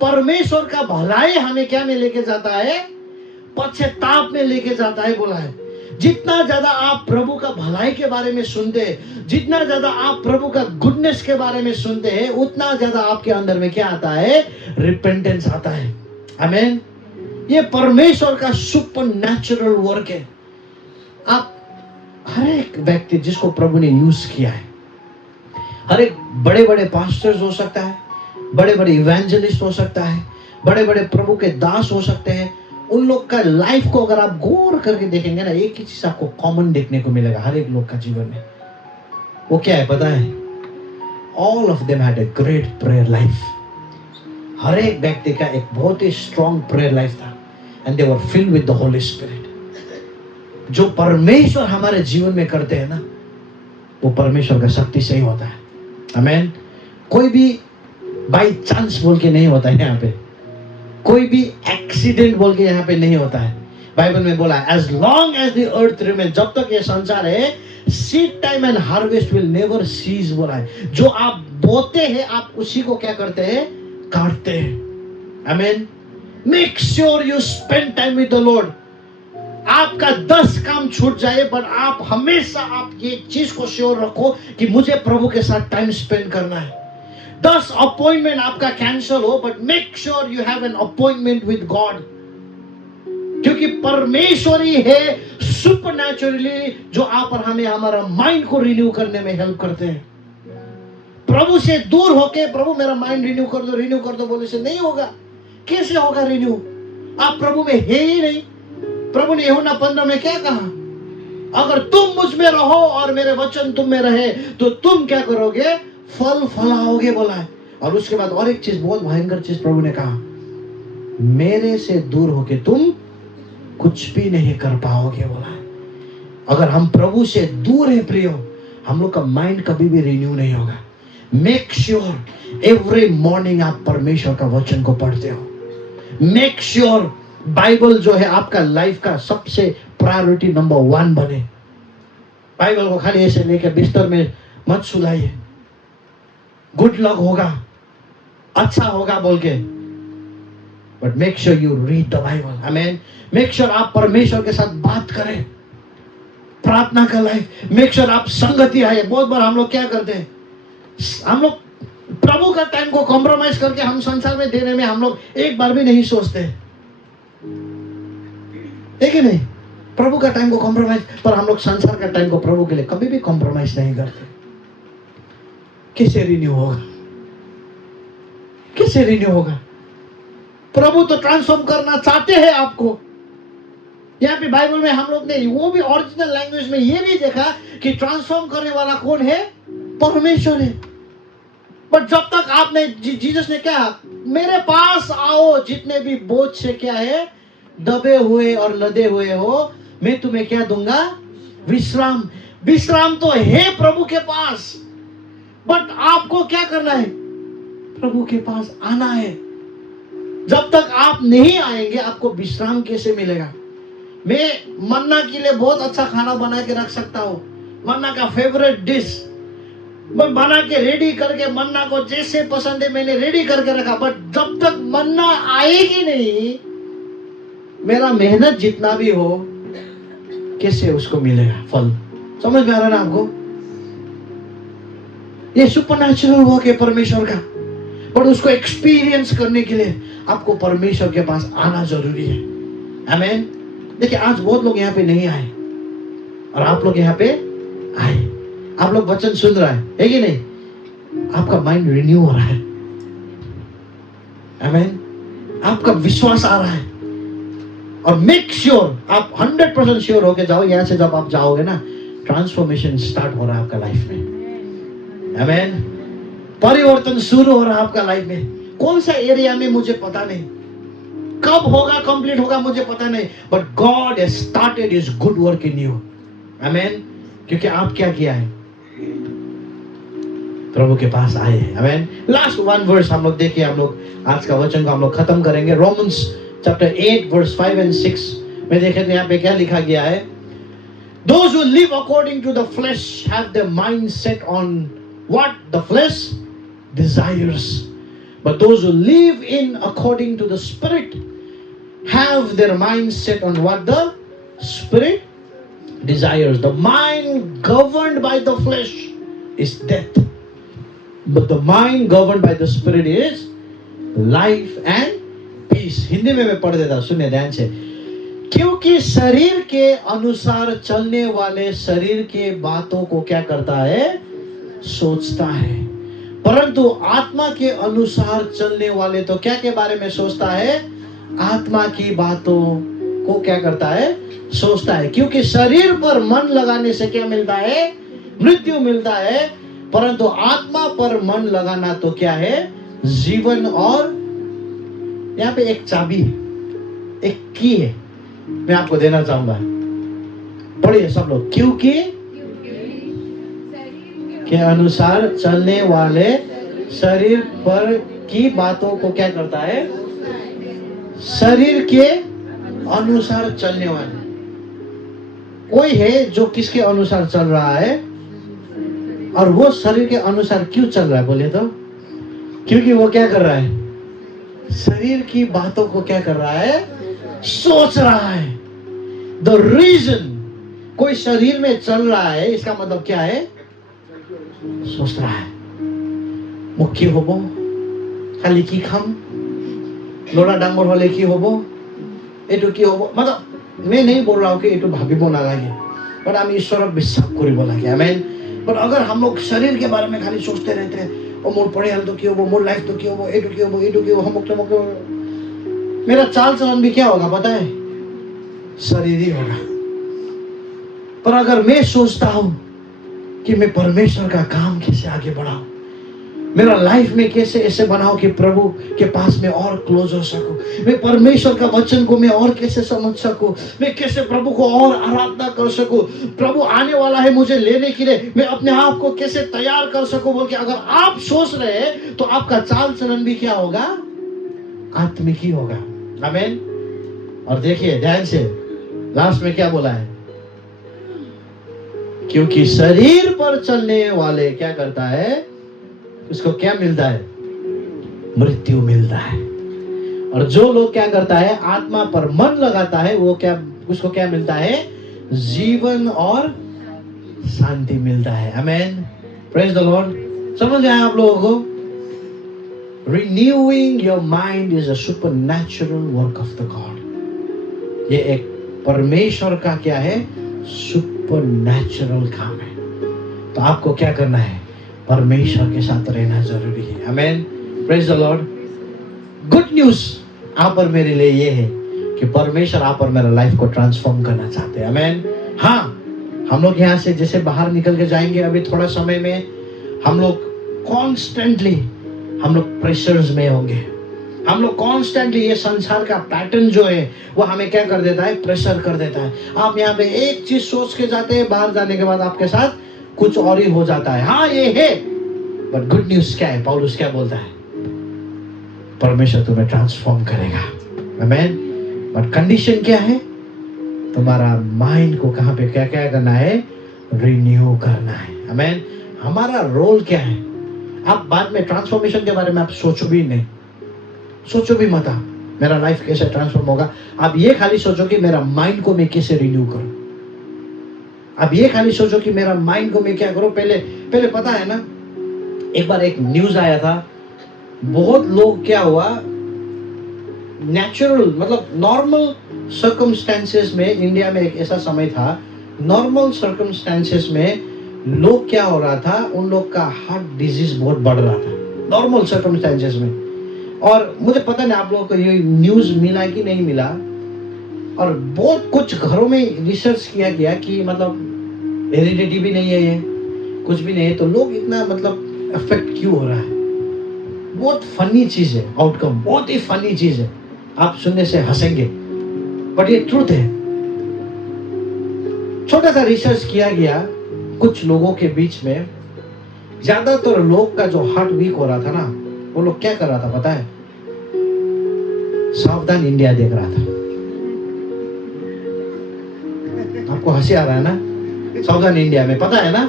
परमेश्वर का भलाई हमें क्या में लेके जाता है? पश्चाताप में लेके जाता है बोला है। जितना ज्यादा आप प्रभु का भलाई के बारे में सुनते हैं, जितना ज्यादा आप प्रभु का गुडनेस के बारे में सुनते हैं, उतना ज्यादा आपके अंदर में क्या आता है? रिपेंटेंस आता है। आमेन। ये परमेश्वर का सुपरनैचुरल वर्क है। आप हर एक व्यक्ति जिसको प्रभु ने यूज किया है, हर एक बड़े बड़े पास्टर्स हो सकता है, बड़े बड़े इवेंजलिस्ट हो सकता है, बड़े बड़े प्रभु के दास हो सकते हैं, उन लोग का लाइफ को अगर आप गौर करके देखेंगे ना, एक ही चीज आपको कॉमन देखने को मिलेगा हर एक लोग का जीवन में। वो क्या है पता है? All of them had a great prayer life. हर एक व्यक्ति का एक बहुत ही स्ट्रॉन्ग प्रेयर लाइफ था, and they were filled with the holy spirit. जो परमेश्वर हमारे जीवन में करते हैं ना, वो परमेश्वर का शक्ति से ही होता है। आमेन। कोई भी बाई चांस बोल के नहीं होता है यहाँ पे, कोई भी एक्सीडेंट बोल के यहाँ पे नहीं होता है। बाइबल में बोला है as long as the earth remain, जब तक ये संसार है, seed time and harvest will never cease बोला है। जो आप बोते हैं आप उसी को क्या करते हैं, काटते हैं। आमीन। Make sure you spend time with the Lord. आपका 10 काम छूट जाए पर आप हमेशा आप ये चीज को श्योर रखो कि मुझे प्रभु के साथ टाइम स्पेंड करना है। 10 अपॉइंटमेंट आपका कैंसिल हो but make sure you have an appointment with God, क्योंकि परमेश्वर ही है सुपरनैचुरली जो आप और हमें हमारा माइंड को रिन्यू करने में हेल्प करते हैं। प्रभु से दूर होके प्रभु मेरा माइंड रिन्यू कर दो बोले से नहीं होगा। कैसे होगा रिन्यू? आप प्रभु में है ही नहीं। प्रभु ने यूहन्ना 15 में क्या कहा, अगर तुम मुझ में रहो और मेरे वचन तुम में रहे तो तुम क्या करोगे, फल फलाओगे बोला है। और उसके बाद और एक चीज, बहुत भयंकर चीज प्रभु ने कहा, मेरे से दूर होके तुम कुछ भी नहीं कर पाओगे बोला है। अगर हम प्रभु से दूर है प्रियो, हम लोग का माइंड कभी भी रिन्यू नहीं होगा। मेक श्योर एवरी मॉर्निंग आप परमेश्वर का वचन को पढ़ते हो। मेक श्योर बाइबल जो है आपका लाइफ का सबसे प्रायोरिटी नंबर 1 बने। बाइबल को खाली ऐसे लेके बिस्तर में मत सुलाइए, गुड लक होगा, अच्छा होगा बोल के, but make sure you read the Bible. आमीन। मेक श्योर आप परमेश्वर के साथ बात करें, प्रार्थना का लाइफ। मेक श्योर आप संगति आए। बहुत बार हम लोग क्या करते हैं, हम लोग प्रभु का टाइम को कॉम्प्रोमाइज करके हम संसार में देने में हम लोग एक बार भी नहीं सोचते, है कि नहीं? प्रभु का टाइम को कॉम्प्रोमाइज, पर हम लोग संसार का टाइम को प्रभु के लिए कभी भी कॉम्प्रोमाइज नहीं करते। कैसे रिन्यू होगा? कैसे रिन्यू होगा? प्रभु तो ट्रांसफॉर्म करना चाहते हैं आपको। यहाँ पे बाइबल में हम लोग ने वो भी ओरिजिनल लैंग्वेज में ये भी देखा कि ट्रांसफॉर्म करने वाला कौन है, परमेश्वर है। बट जब तक आपने जीसस ने क्या, मेरे पास आओ जितने भी बोझ से क्या है, दबे हुए और लदे हुए हो, मैं तुम्हें क्या दूंगा, विश्राम। विश्राम तो है प्रभु के पास, बट आपको क्या करना है, प्रभु के पास आना है। जब तक आप नहीं आएंगे आपको विश्राम कैसे मिलेगा? मैं मन्ना के लिए बहुत अच्छा खाना बना के रख सकता हूँ, मन्ना का फेवरेट डिश मैं बना के रेडी करके, मन्ना को जैसे पसंद है मैंने रेडी करके रखा, बट जब तक मन्ना आएगी नहीं, मेरा मेहनत जितना भी हो कैसे उसको मिलेगा फल? समझ में आ रहा है ना आपको? ये सुपरनैचुरल वर्क है परमेश्वर का, पर उसको एक्सपीरियंस करने के लिए आपको परमेश्वर के पास आना जरूरी है। आमीन। देखिए आज बहुत लोग यहाँ पे नहीं आए और आप लोग यहाँ पे आए, आप लोग वचन सुन रहा है कि नहीं? आपका माइंड रिन्यू हो रहा है। आमीन। आपका विश्वास आ रहा है। और मेक श्योर आप 100% श्योर होके जाओ, यहाँ से जब आप जाओगे ना, ट्रांसफॉर्मेशन स्टार्ट हो रहा है आपका लाइफ में। आमीन। परिवर्तन शुरू हो रहा है आपका लाइफ में। कौन सा एरिया में मुझे पता नहीं, कब होगा, कंप्लीट होगा मुझे पता नहीं, but God has started his good work in you. आमीन। क्योंकि आप क्या किया है, प्रभु के पास आए हैं। आमीन। लास्ट 1 वर्स हम लोग देखिए, हम लोग आज का वचन को हम लोग खत्म करेंगे। रोमन्स चैप्टर 8 वर्स 5 and 6 में देखें तो यहाँ पे क्या लिखा गया है, Those who live according to the flesh have their mind set on what the flesh desires, but those who live in according to the Spirit have their mind set on what the Spirit desires. The mind governed by the flesh is death, but the mind governed by the Spirit is life and peace. Hindi में मैं पढ़ देता, सुनिए ध्यान से। क्योंकि शरीर के अनुसार चलने वाले शरीर के बातों को क्या करता है, सोचता है, परंतु आत्मा के अनुसार चलने वाले तो क्या के बारे में सोचता है, आत्मा की बातों को क्या करता है, सोचता है। क्योंकि शरीर पर मन लगाने से क्या मिलता है, मृत्यु मिलता है, परंतु आत्मा पर मन लगाना तो क्या है, जीवन। और यहाँ पे एक चाबी, एक की है, मैं आपको देना चाहूंगा। पढ़िए सब लोग। क्योंकि के अनुसार चलने वाले शरीर पर की बातों को क्या करता है? शरीर के अनुसार चलने वाले। कोई है जो किसके अनुसार चल रहा है, और वो शरीर के अनुसार क्यों चल रहा है बोले तो? क्योंकि वो क्या कर रहा है? शरीर की बातों को क्या कर रहा है? सोच रहा है। द रीजन कोई शरीर में चल रहा है, इसका मतलब क्या है? सोच रहा है। मुख्य होबो खाली की खाम लोड़ा डांगोर होले की होबो एटू की होबो, मतलब मैं नहीं बोल रहा हूँ कि एटू भाविबो ना लागे, पर हम ईश्वर विश्वास करिबो लागे। आमेन। पर अगर हम लोग शरीर के बारे में खाली सोचते रहते हैं, ओ मोर पढ़े तो की होबो, मोर लाइफ तो की होबो, एटू की होबो, एटू की होबो, हम मेरा चाल चलन भी क्या होगा पता है? शरीर ही होगा। पर अगर मैं सोचता हूं कि मैं परमेश्वर का काम कैसे आगे बढ़ाऊं, मेरा लाइफ में कैसे ऐसे बनाओ कि प्रभु के पास में और क्लोज हो सकूं, मैं परमेश्वर का वचन को मैं और कैसे समझ सकूं, मैं कैसे प्रभु को और आराधना कर सकूं, प्रभु आने वाला है मुझे लेने के लिए, मैं अपने आप को कैसे तैयार कर सकूं बोल के अगर आप सोच रहे हैं तो आपका चाल चलन भी क्या होगा? आत्मिक ही होगा। आमीन। और देखिए ध्यान से, लास्ट में क्या बोला है? क्योंकि शरीर पर चलने वाले क्या करता है? उसको क्या मिलता है? मृत्यु मिलता है। और जो लोग क्या करता है? आत्मा पर मन लगाता है, वो क्या, उसको क्या मिलता है? जीवन और शांति मिलता है। आमेन। Praise the Lord. समझ आए आप लोगों को? Renewing your mind is a supernatural work of the God. ये एक परमेश्वर का क्या है? सुपरनैचुरल काम है। तो आपको क्या करना है? परमेश्वर के साथ रहना जरूरी है। Amen. Praise the lord. Good news आप और मेरे लिए ये है कि परमेश्वर आप और मेरा लाइफ को ट्रांसफॉर्म करना चाहते हैं। आमेन। हाँ, हम लोग यहाँ से जैसे बाहर निकल के जाएंगे अभी थोड़ा समय में, हम लोग कॉन्स्टेंटली हम लोग प्रेशर्स में होंगे। हम लोग कॉन्स्टेंटली ये संसार का पैटर्न जो है वो हमें क्या कर देता है? प्रेशर कर देता है। आप यहाँ पे एक चीज सोच के जाते हैं, बाहर जाने के बाद आपके साथ कुछ और ही हो जाता है। हाँ ये है, बट गुड न्यूज क्या है? पौलुस क्या बोलता है? परमेश्वर तुम्हें ट्रांसफॉर्म करेगा। आमेन। बट कंडीशन क्या है? तुम्हारा माइंड को कहाँ पे क्या क्या करना है? रिन्यू करना है। आमेन। हमारा रोल क्या है? आप बाद में ट्रांसफॉर्मेशन के बारे में आप सोचो भी नहीं, सोचो भी मत आप मेरा लाइफ कैसे ट्रांसफॉर्म होगा। आप ये खाली सोचो कि मेरा माइंड को मैं कैसे रिन्यू करूं। आप ये खाली सोचो कि मेरा माइंड को मैं क्या करूं। पहले पता है ना, एक बार एक न्यूज आया था, बहुत लोग क्या हुआ, नेचुरल मतलब नॉर्मल सर्कमस्टेंसेस में, इंडिया में एक ऐसा समय था, नॉर्मल सर्कमस्टेंसेस में लोग क्या हो रहा था, उन लोग का हार्ट डिजीज बहुत बढ़ रहा था नॉर्मल सर्कमस्टेंसेस में। और मुझे पता नहीं आप लोगों को ये न्यूज मिला कि नहीं मिला, और बहुत कुछ घरों में रिसर्च किया गया कि मतलब हेरिडिटी भी नहीं है, ये कुछ भी नहीं है, तो लोग इतना मतलब अफेक्ट क्यों हो रहा है। बहुत फनी चीज है, आउटकम बहुत ही फनी चीज है, आप सुनने से हंसेंगे बट ये ट्रूथ है। छोटा सा रिसर्च किया गया कुछ लोगों के बीच में, ज्यादातर लोग का जो हार्ट वीक हो रहा था ना, वो लोग क्या कर रहा था पता है? सावधान इंडिया देख रहा था। आपको हंसी आ रहा है ना? सावधान इंडिया में पता है ना,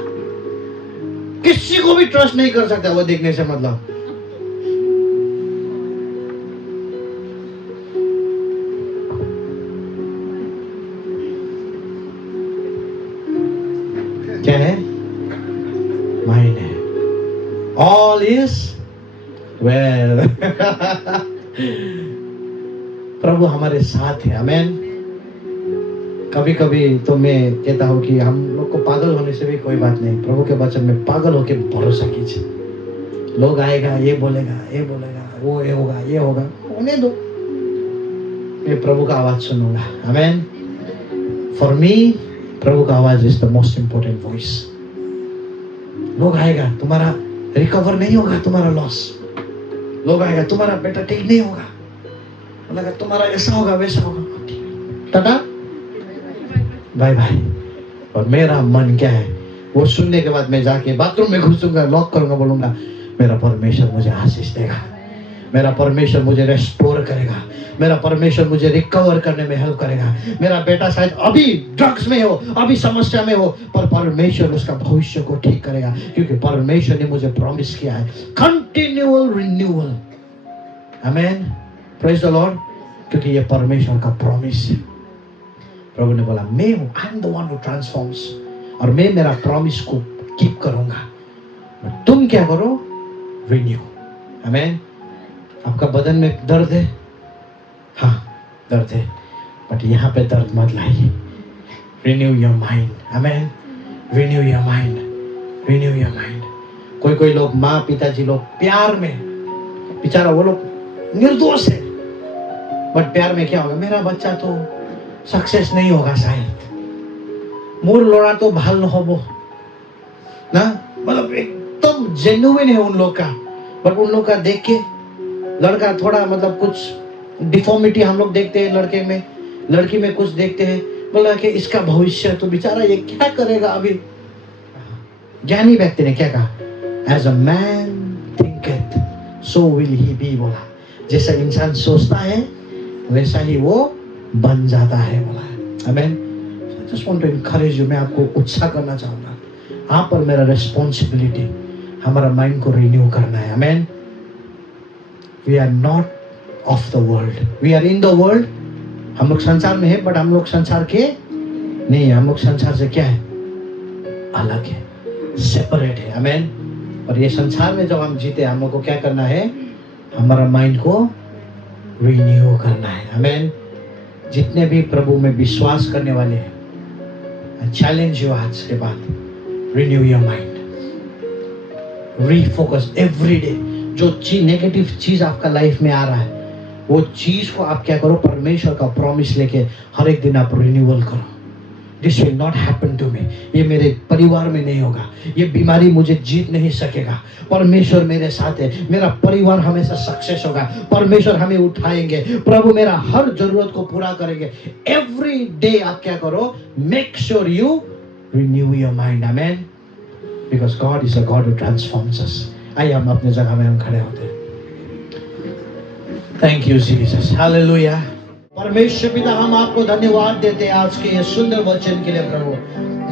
किसी को भी ट्रस्ट नहीं कर सकता वो देखने से। मतलब क्या है? माइंड है। All is well. प्रभु हमारे साथ है। आमेन। कभी कभी तो मैं कहता हूँ कि हम लोग को पागल होने से भी कोई बात नहीं, प्रभु के वचन में पागल होके भरोसा कीजिए। लोग आएगा, ये बोलेगा, वो ये होगा, ये होगा, होने दो, मैं प्रभु का आवाज सुनूंगा। आमेन। फॉर मी प्रभु का आवाज is the most important voice. लोग आएगा, तुम्हारा रिकवर नहीं होगा, तुम्हारा लॉस। लोग आएगा, तुम्हारा बेटा ठीक नहीं होगा, लगा तुम्हारा ऐसा होगा वैसा होगा, टाटा बाय बाय। और मेरा मन क्या है, वो सुनने के बाद मैं जाके बाथरूम में घुसूंगा, लॉक करूंगा, बोलूंगा मेरा परमेश्वर मुझे आशीष देगा, मेरा परमेश्वर मुझे रेस्टोर करेगा, मेरा परमेश्वर मुझे रिकवर करने में हेल्प करेगा। मेरा बेटा शायद अभी ड्रग्स में हो, अभी समस्या में हो, पर परमेश्वर उसका भविष्य को ठीक करेगा, क्योंकि परमेश्वर ने मुझे प्रॉमिस किया है continual renewal. Amen, praise the Lord, क्योंकि ये परमेश्वर का प्रॉमिस है। प्रभु ने बोला मैं हूं, I am the one who transforms, और मैं मेरा प्रॉमिस को कीप करूंगा। तुम क्या करो? रिन्यू। आमेन। आपका बदन में दर्द है, हाँ दर्द है, बट यहाँ पे दर्द मत लाइए। Renew your mind. Amen. Renew your mind, renew your mind. कोई लोग, माँ पिताजी लोग प्यार में, बेचारा वो लोग निर्दोष है, बट प्यार में क्या होगा? मेरा बच्चा तो सक्सेस नहीं होगा शायद, मोर लोड़ा तो भाल न होबो ना, मतलब एकदम जेन्युइन है उन लोग का, बट उन लोग का देख के लड़का थोड़ा मतलब कुछ डिफॉर्मिटी हम लोग देखते हैं लड़के में, लड़की में कुछ देखते हैं, बोला कि इसका भविष्य तो बेचारा ये क्या करेगा अभी। ज्ञानी व्यक्ति ने क्या कहा? As a man thinketh so will he be, बोला जैसा इंसान सोचता है वैसा ही वो बन जाता है, बोला। Amen. Just want to encourage you, मैं आपको उत्साह करना चाहूंगा, आप पर मेरा रिस्पॉन्सिबिलिटी हमारा माइंड को रिन्यू करना है। Amen. We are not of the world, we are in the world. हम लोग संसार में है, बट हम लोग संसार के नहीं है, हम लोग संसार से क्या है? अलग है, सेपरेट है। आमेन। और ये संसार में जब हम जीते, हम लोग को क्या करना है? हमारा माइंड को रिन्यू करना है। आमेन। जितने भी प्रभु में विश्वास करने वाले हैं, चैलेंज यू आज के बाद, renew your mind, refocus every day. जो चीज नेगेटिव चीज आपका लाइफ में आ रहा है, वो चीज को आप क्या करो? परमेश्वर का प्रॉमिस लेके हर एक दिन आप रिन्यूअल करो। This will not happen to me, ये मेरे परिवार में नहीं होगा, ये बीमारी मुझे जीत नहीं सकेगा, परमेश्वर मेरे साथ है, मेरा परिवार हमेशा सक्सेस होगा, परमेश्वर हमें उठाएंगे, प्रभु मेरा हर जरूरत को पूरा करेंगे। एवरी डे आप क्या करो? Make sure you renew your mind. Amen. Because God is a God who transforms us. आइए हम अपने जगह में हम खड़े होते हैं। Thank you Jesus, hallelujah. परमेश्वर पिता, हम आपको धन्यवाद देते हैं आज के ये सुंदर वचन के लिए प्रभु,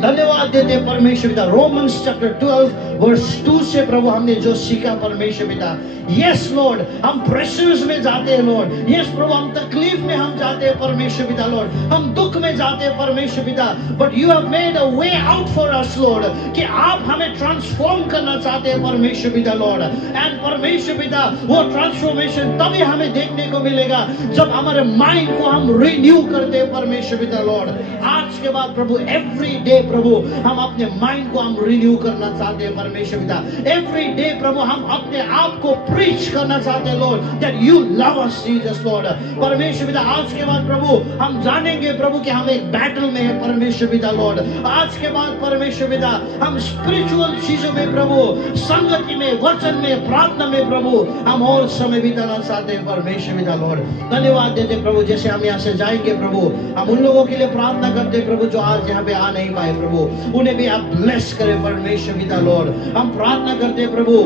धन्यवाद देते हैं परमेश्वर पिता। रोमन्स चैप्टर 12 वर्स 2 से प्रभु हमने जो सीखा परमेश्वर पिता, यस लॉर्ड, हम प्रेशर्स में जाते हैं लॉर्ड, यस प्रभु हम तकलीफ में हम जाते हैं परमेश्वर पिता लॉर्ड, हम दुख में जाते हैं परमेश्वर पिता, but you have made a way out for us Lord, कि आप हमें ट्रांसफॉर्म करना चाहते हैं परमेश्वर पिता लॉर्ड। एंड परमेश्वर पिता, वो ट्रांसफॉर्मेशन तभी हमें देखने को मिलेगा जब हमारे माइंड को हम रिन्यू करते हैं परमेश्वर पिता लॉर्ड। आज के बाद प्रभु एवरी डे प्रभु हम अपने माइंड को हम रिन्यू करना चाहते हैं परमेश्वर पिता। एवरी डे प्रभु हम अपने आप को प्रीच करना चाहते हैं Lord, that you love us Jesus Lord. परमेश्वर पिता, आज के बाद प्रभु हम जानेंगे प्रभु कि हम एक बैटल में है परमेश्वर पिता लॉर्ड। आज के बाद परमेश्वर पिता हम स्पिरिचुअल चीजों में प्रभु, संगति में, वचन में, प्रार्थना में प्रभु हम और समय बिताना चाहते हैं परमेश्वर पिता लॉर्ड। धन्यवाद देते प्रभु, जैसे हम यहाँ से जाएंगे प्रभु, हम उन लोगों के लिए प्रार्थना करते प्रभु जो आज यहाँ पे आ नहीं पाए प्रभु, उन्हें भी आप ब्लेस करें परमेश्वर पिता लॉर्ड। हम प्रार्थना करते प्रभु,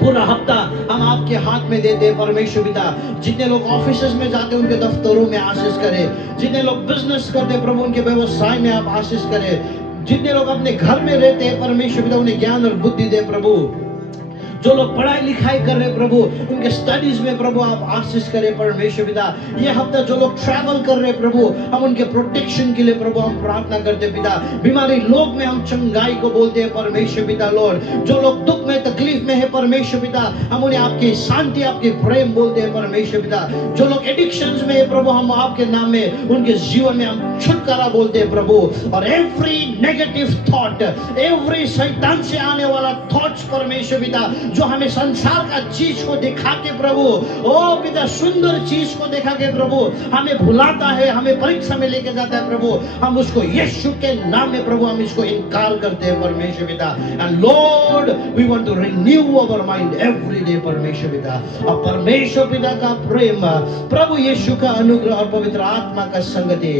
पूरा हफ्ता हम आपके हाथ में देते हैं परमेश्वर पिता। जितने लोग ऑफिसेस में जाते हैं उनके दफ्तरों में आशीष करें, जितने लोग बिजनेस करते प्रभु उनके व्यवसाय में आप आशीष करें, जितने लोग अपने घर में रहते हैं परमेश्वर पिता उन्हें ज्ञान और बुद्धि दे प्रभु, जो लोग पढ़ाई लिखाई कर रहे प्रभु उनके स्टडीज में प्रभु आप आशीष करें परमेश्वर पिता। ये हफ्ता जो लोग ट्रैवल कर रहे प्रभु, हम उनके प्रोटेक्शन के लिए प्रभु हम प्रार्थना करते पिता। बीमारी लोग में हम चंगाई को बोलते हैं परमेश्वर पिता लॉर्ड। जो लोग दुख में तकलीफ में है परमेश्वर पिता, हम उन्हें आपकी शांति, आपके प्रेम बोलते हैं परमेश्वर पिता। जो लोग एडिक्शंस में है प्रभु, हम आपके नाम में उनके जीवन में हम छुटकारा बोलते हैं प्रभु। और एवरी नेगेटिव थॉट, एवरी शैतान से आने वाला थॉट्स परमेश्वर पिता, जो हमें संसार का चीज को दिखा के प्रभु, ओ पिता सुंदर चीज को दिखा के प्रभु हमें भुलाता है, हमें परीक्षा में लेके जाता है प्रभु, हम उसको यीशु के नाम में प्रभु हम इसको इनकार करते हैं परमेश्वर पिता। And Lord we want to renew our mind every day परमेश्वर पिता। और परमेश्वर पिता का प्रेम, प्रभु यीशु का अनुग्रह और पवित्र आत्मा का संगति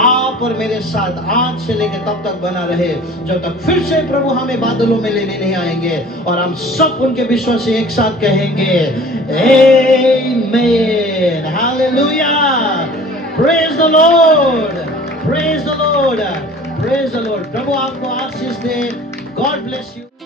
आप और मेरे साथ आज से लेकर तब तक बना रहे जब तक फिर से प्रभु हमें बादलों में लेने नहीं आएंगे, और हम सब उनके विश्वास से एक साथ कहेंगे amen, hallelujah, praise the lord, praise the lord, praise the lord. प्रभु आपको आशीष दे। God bless you.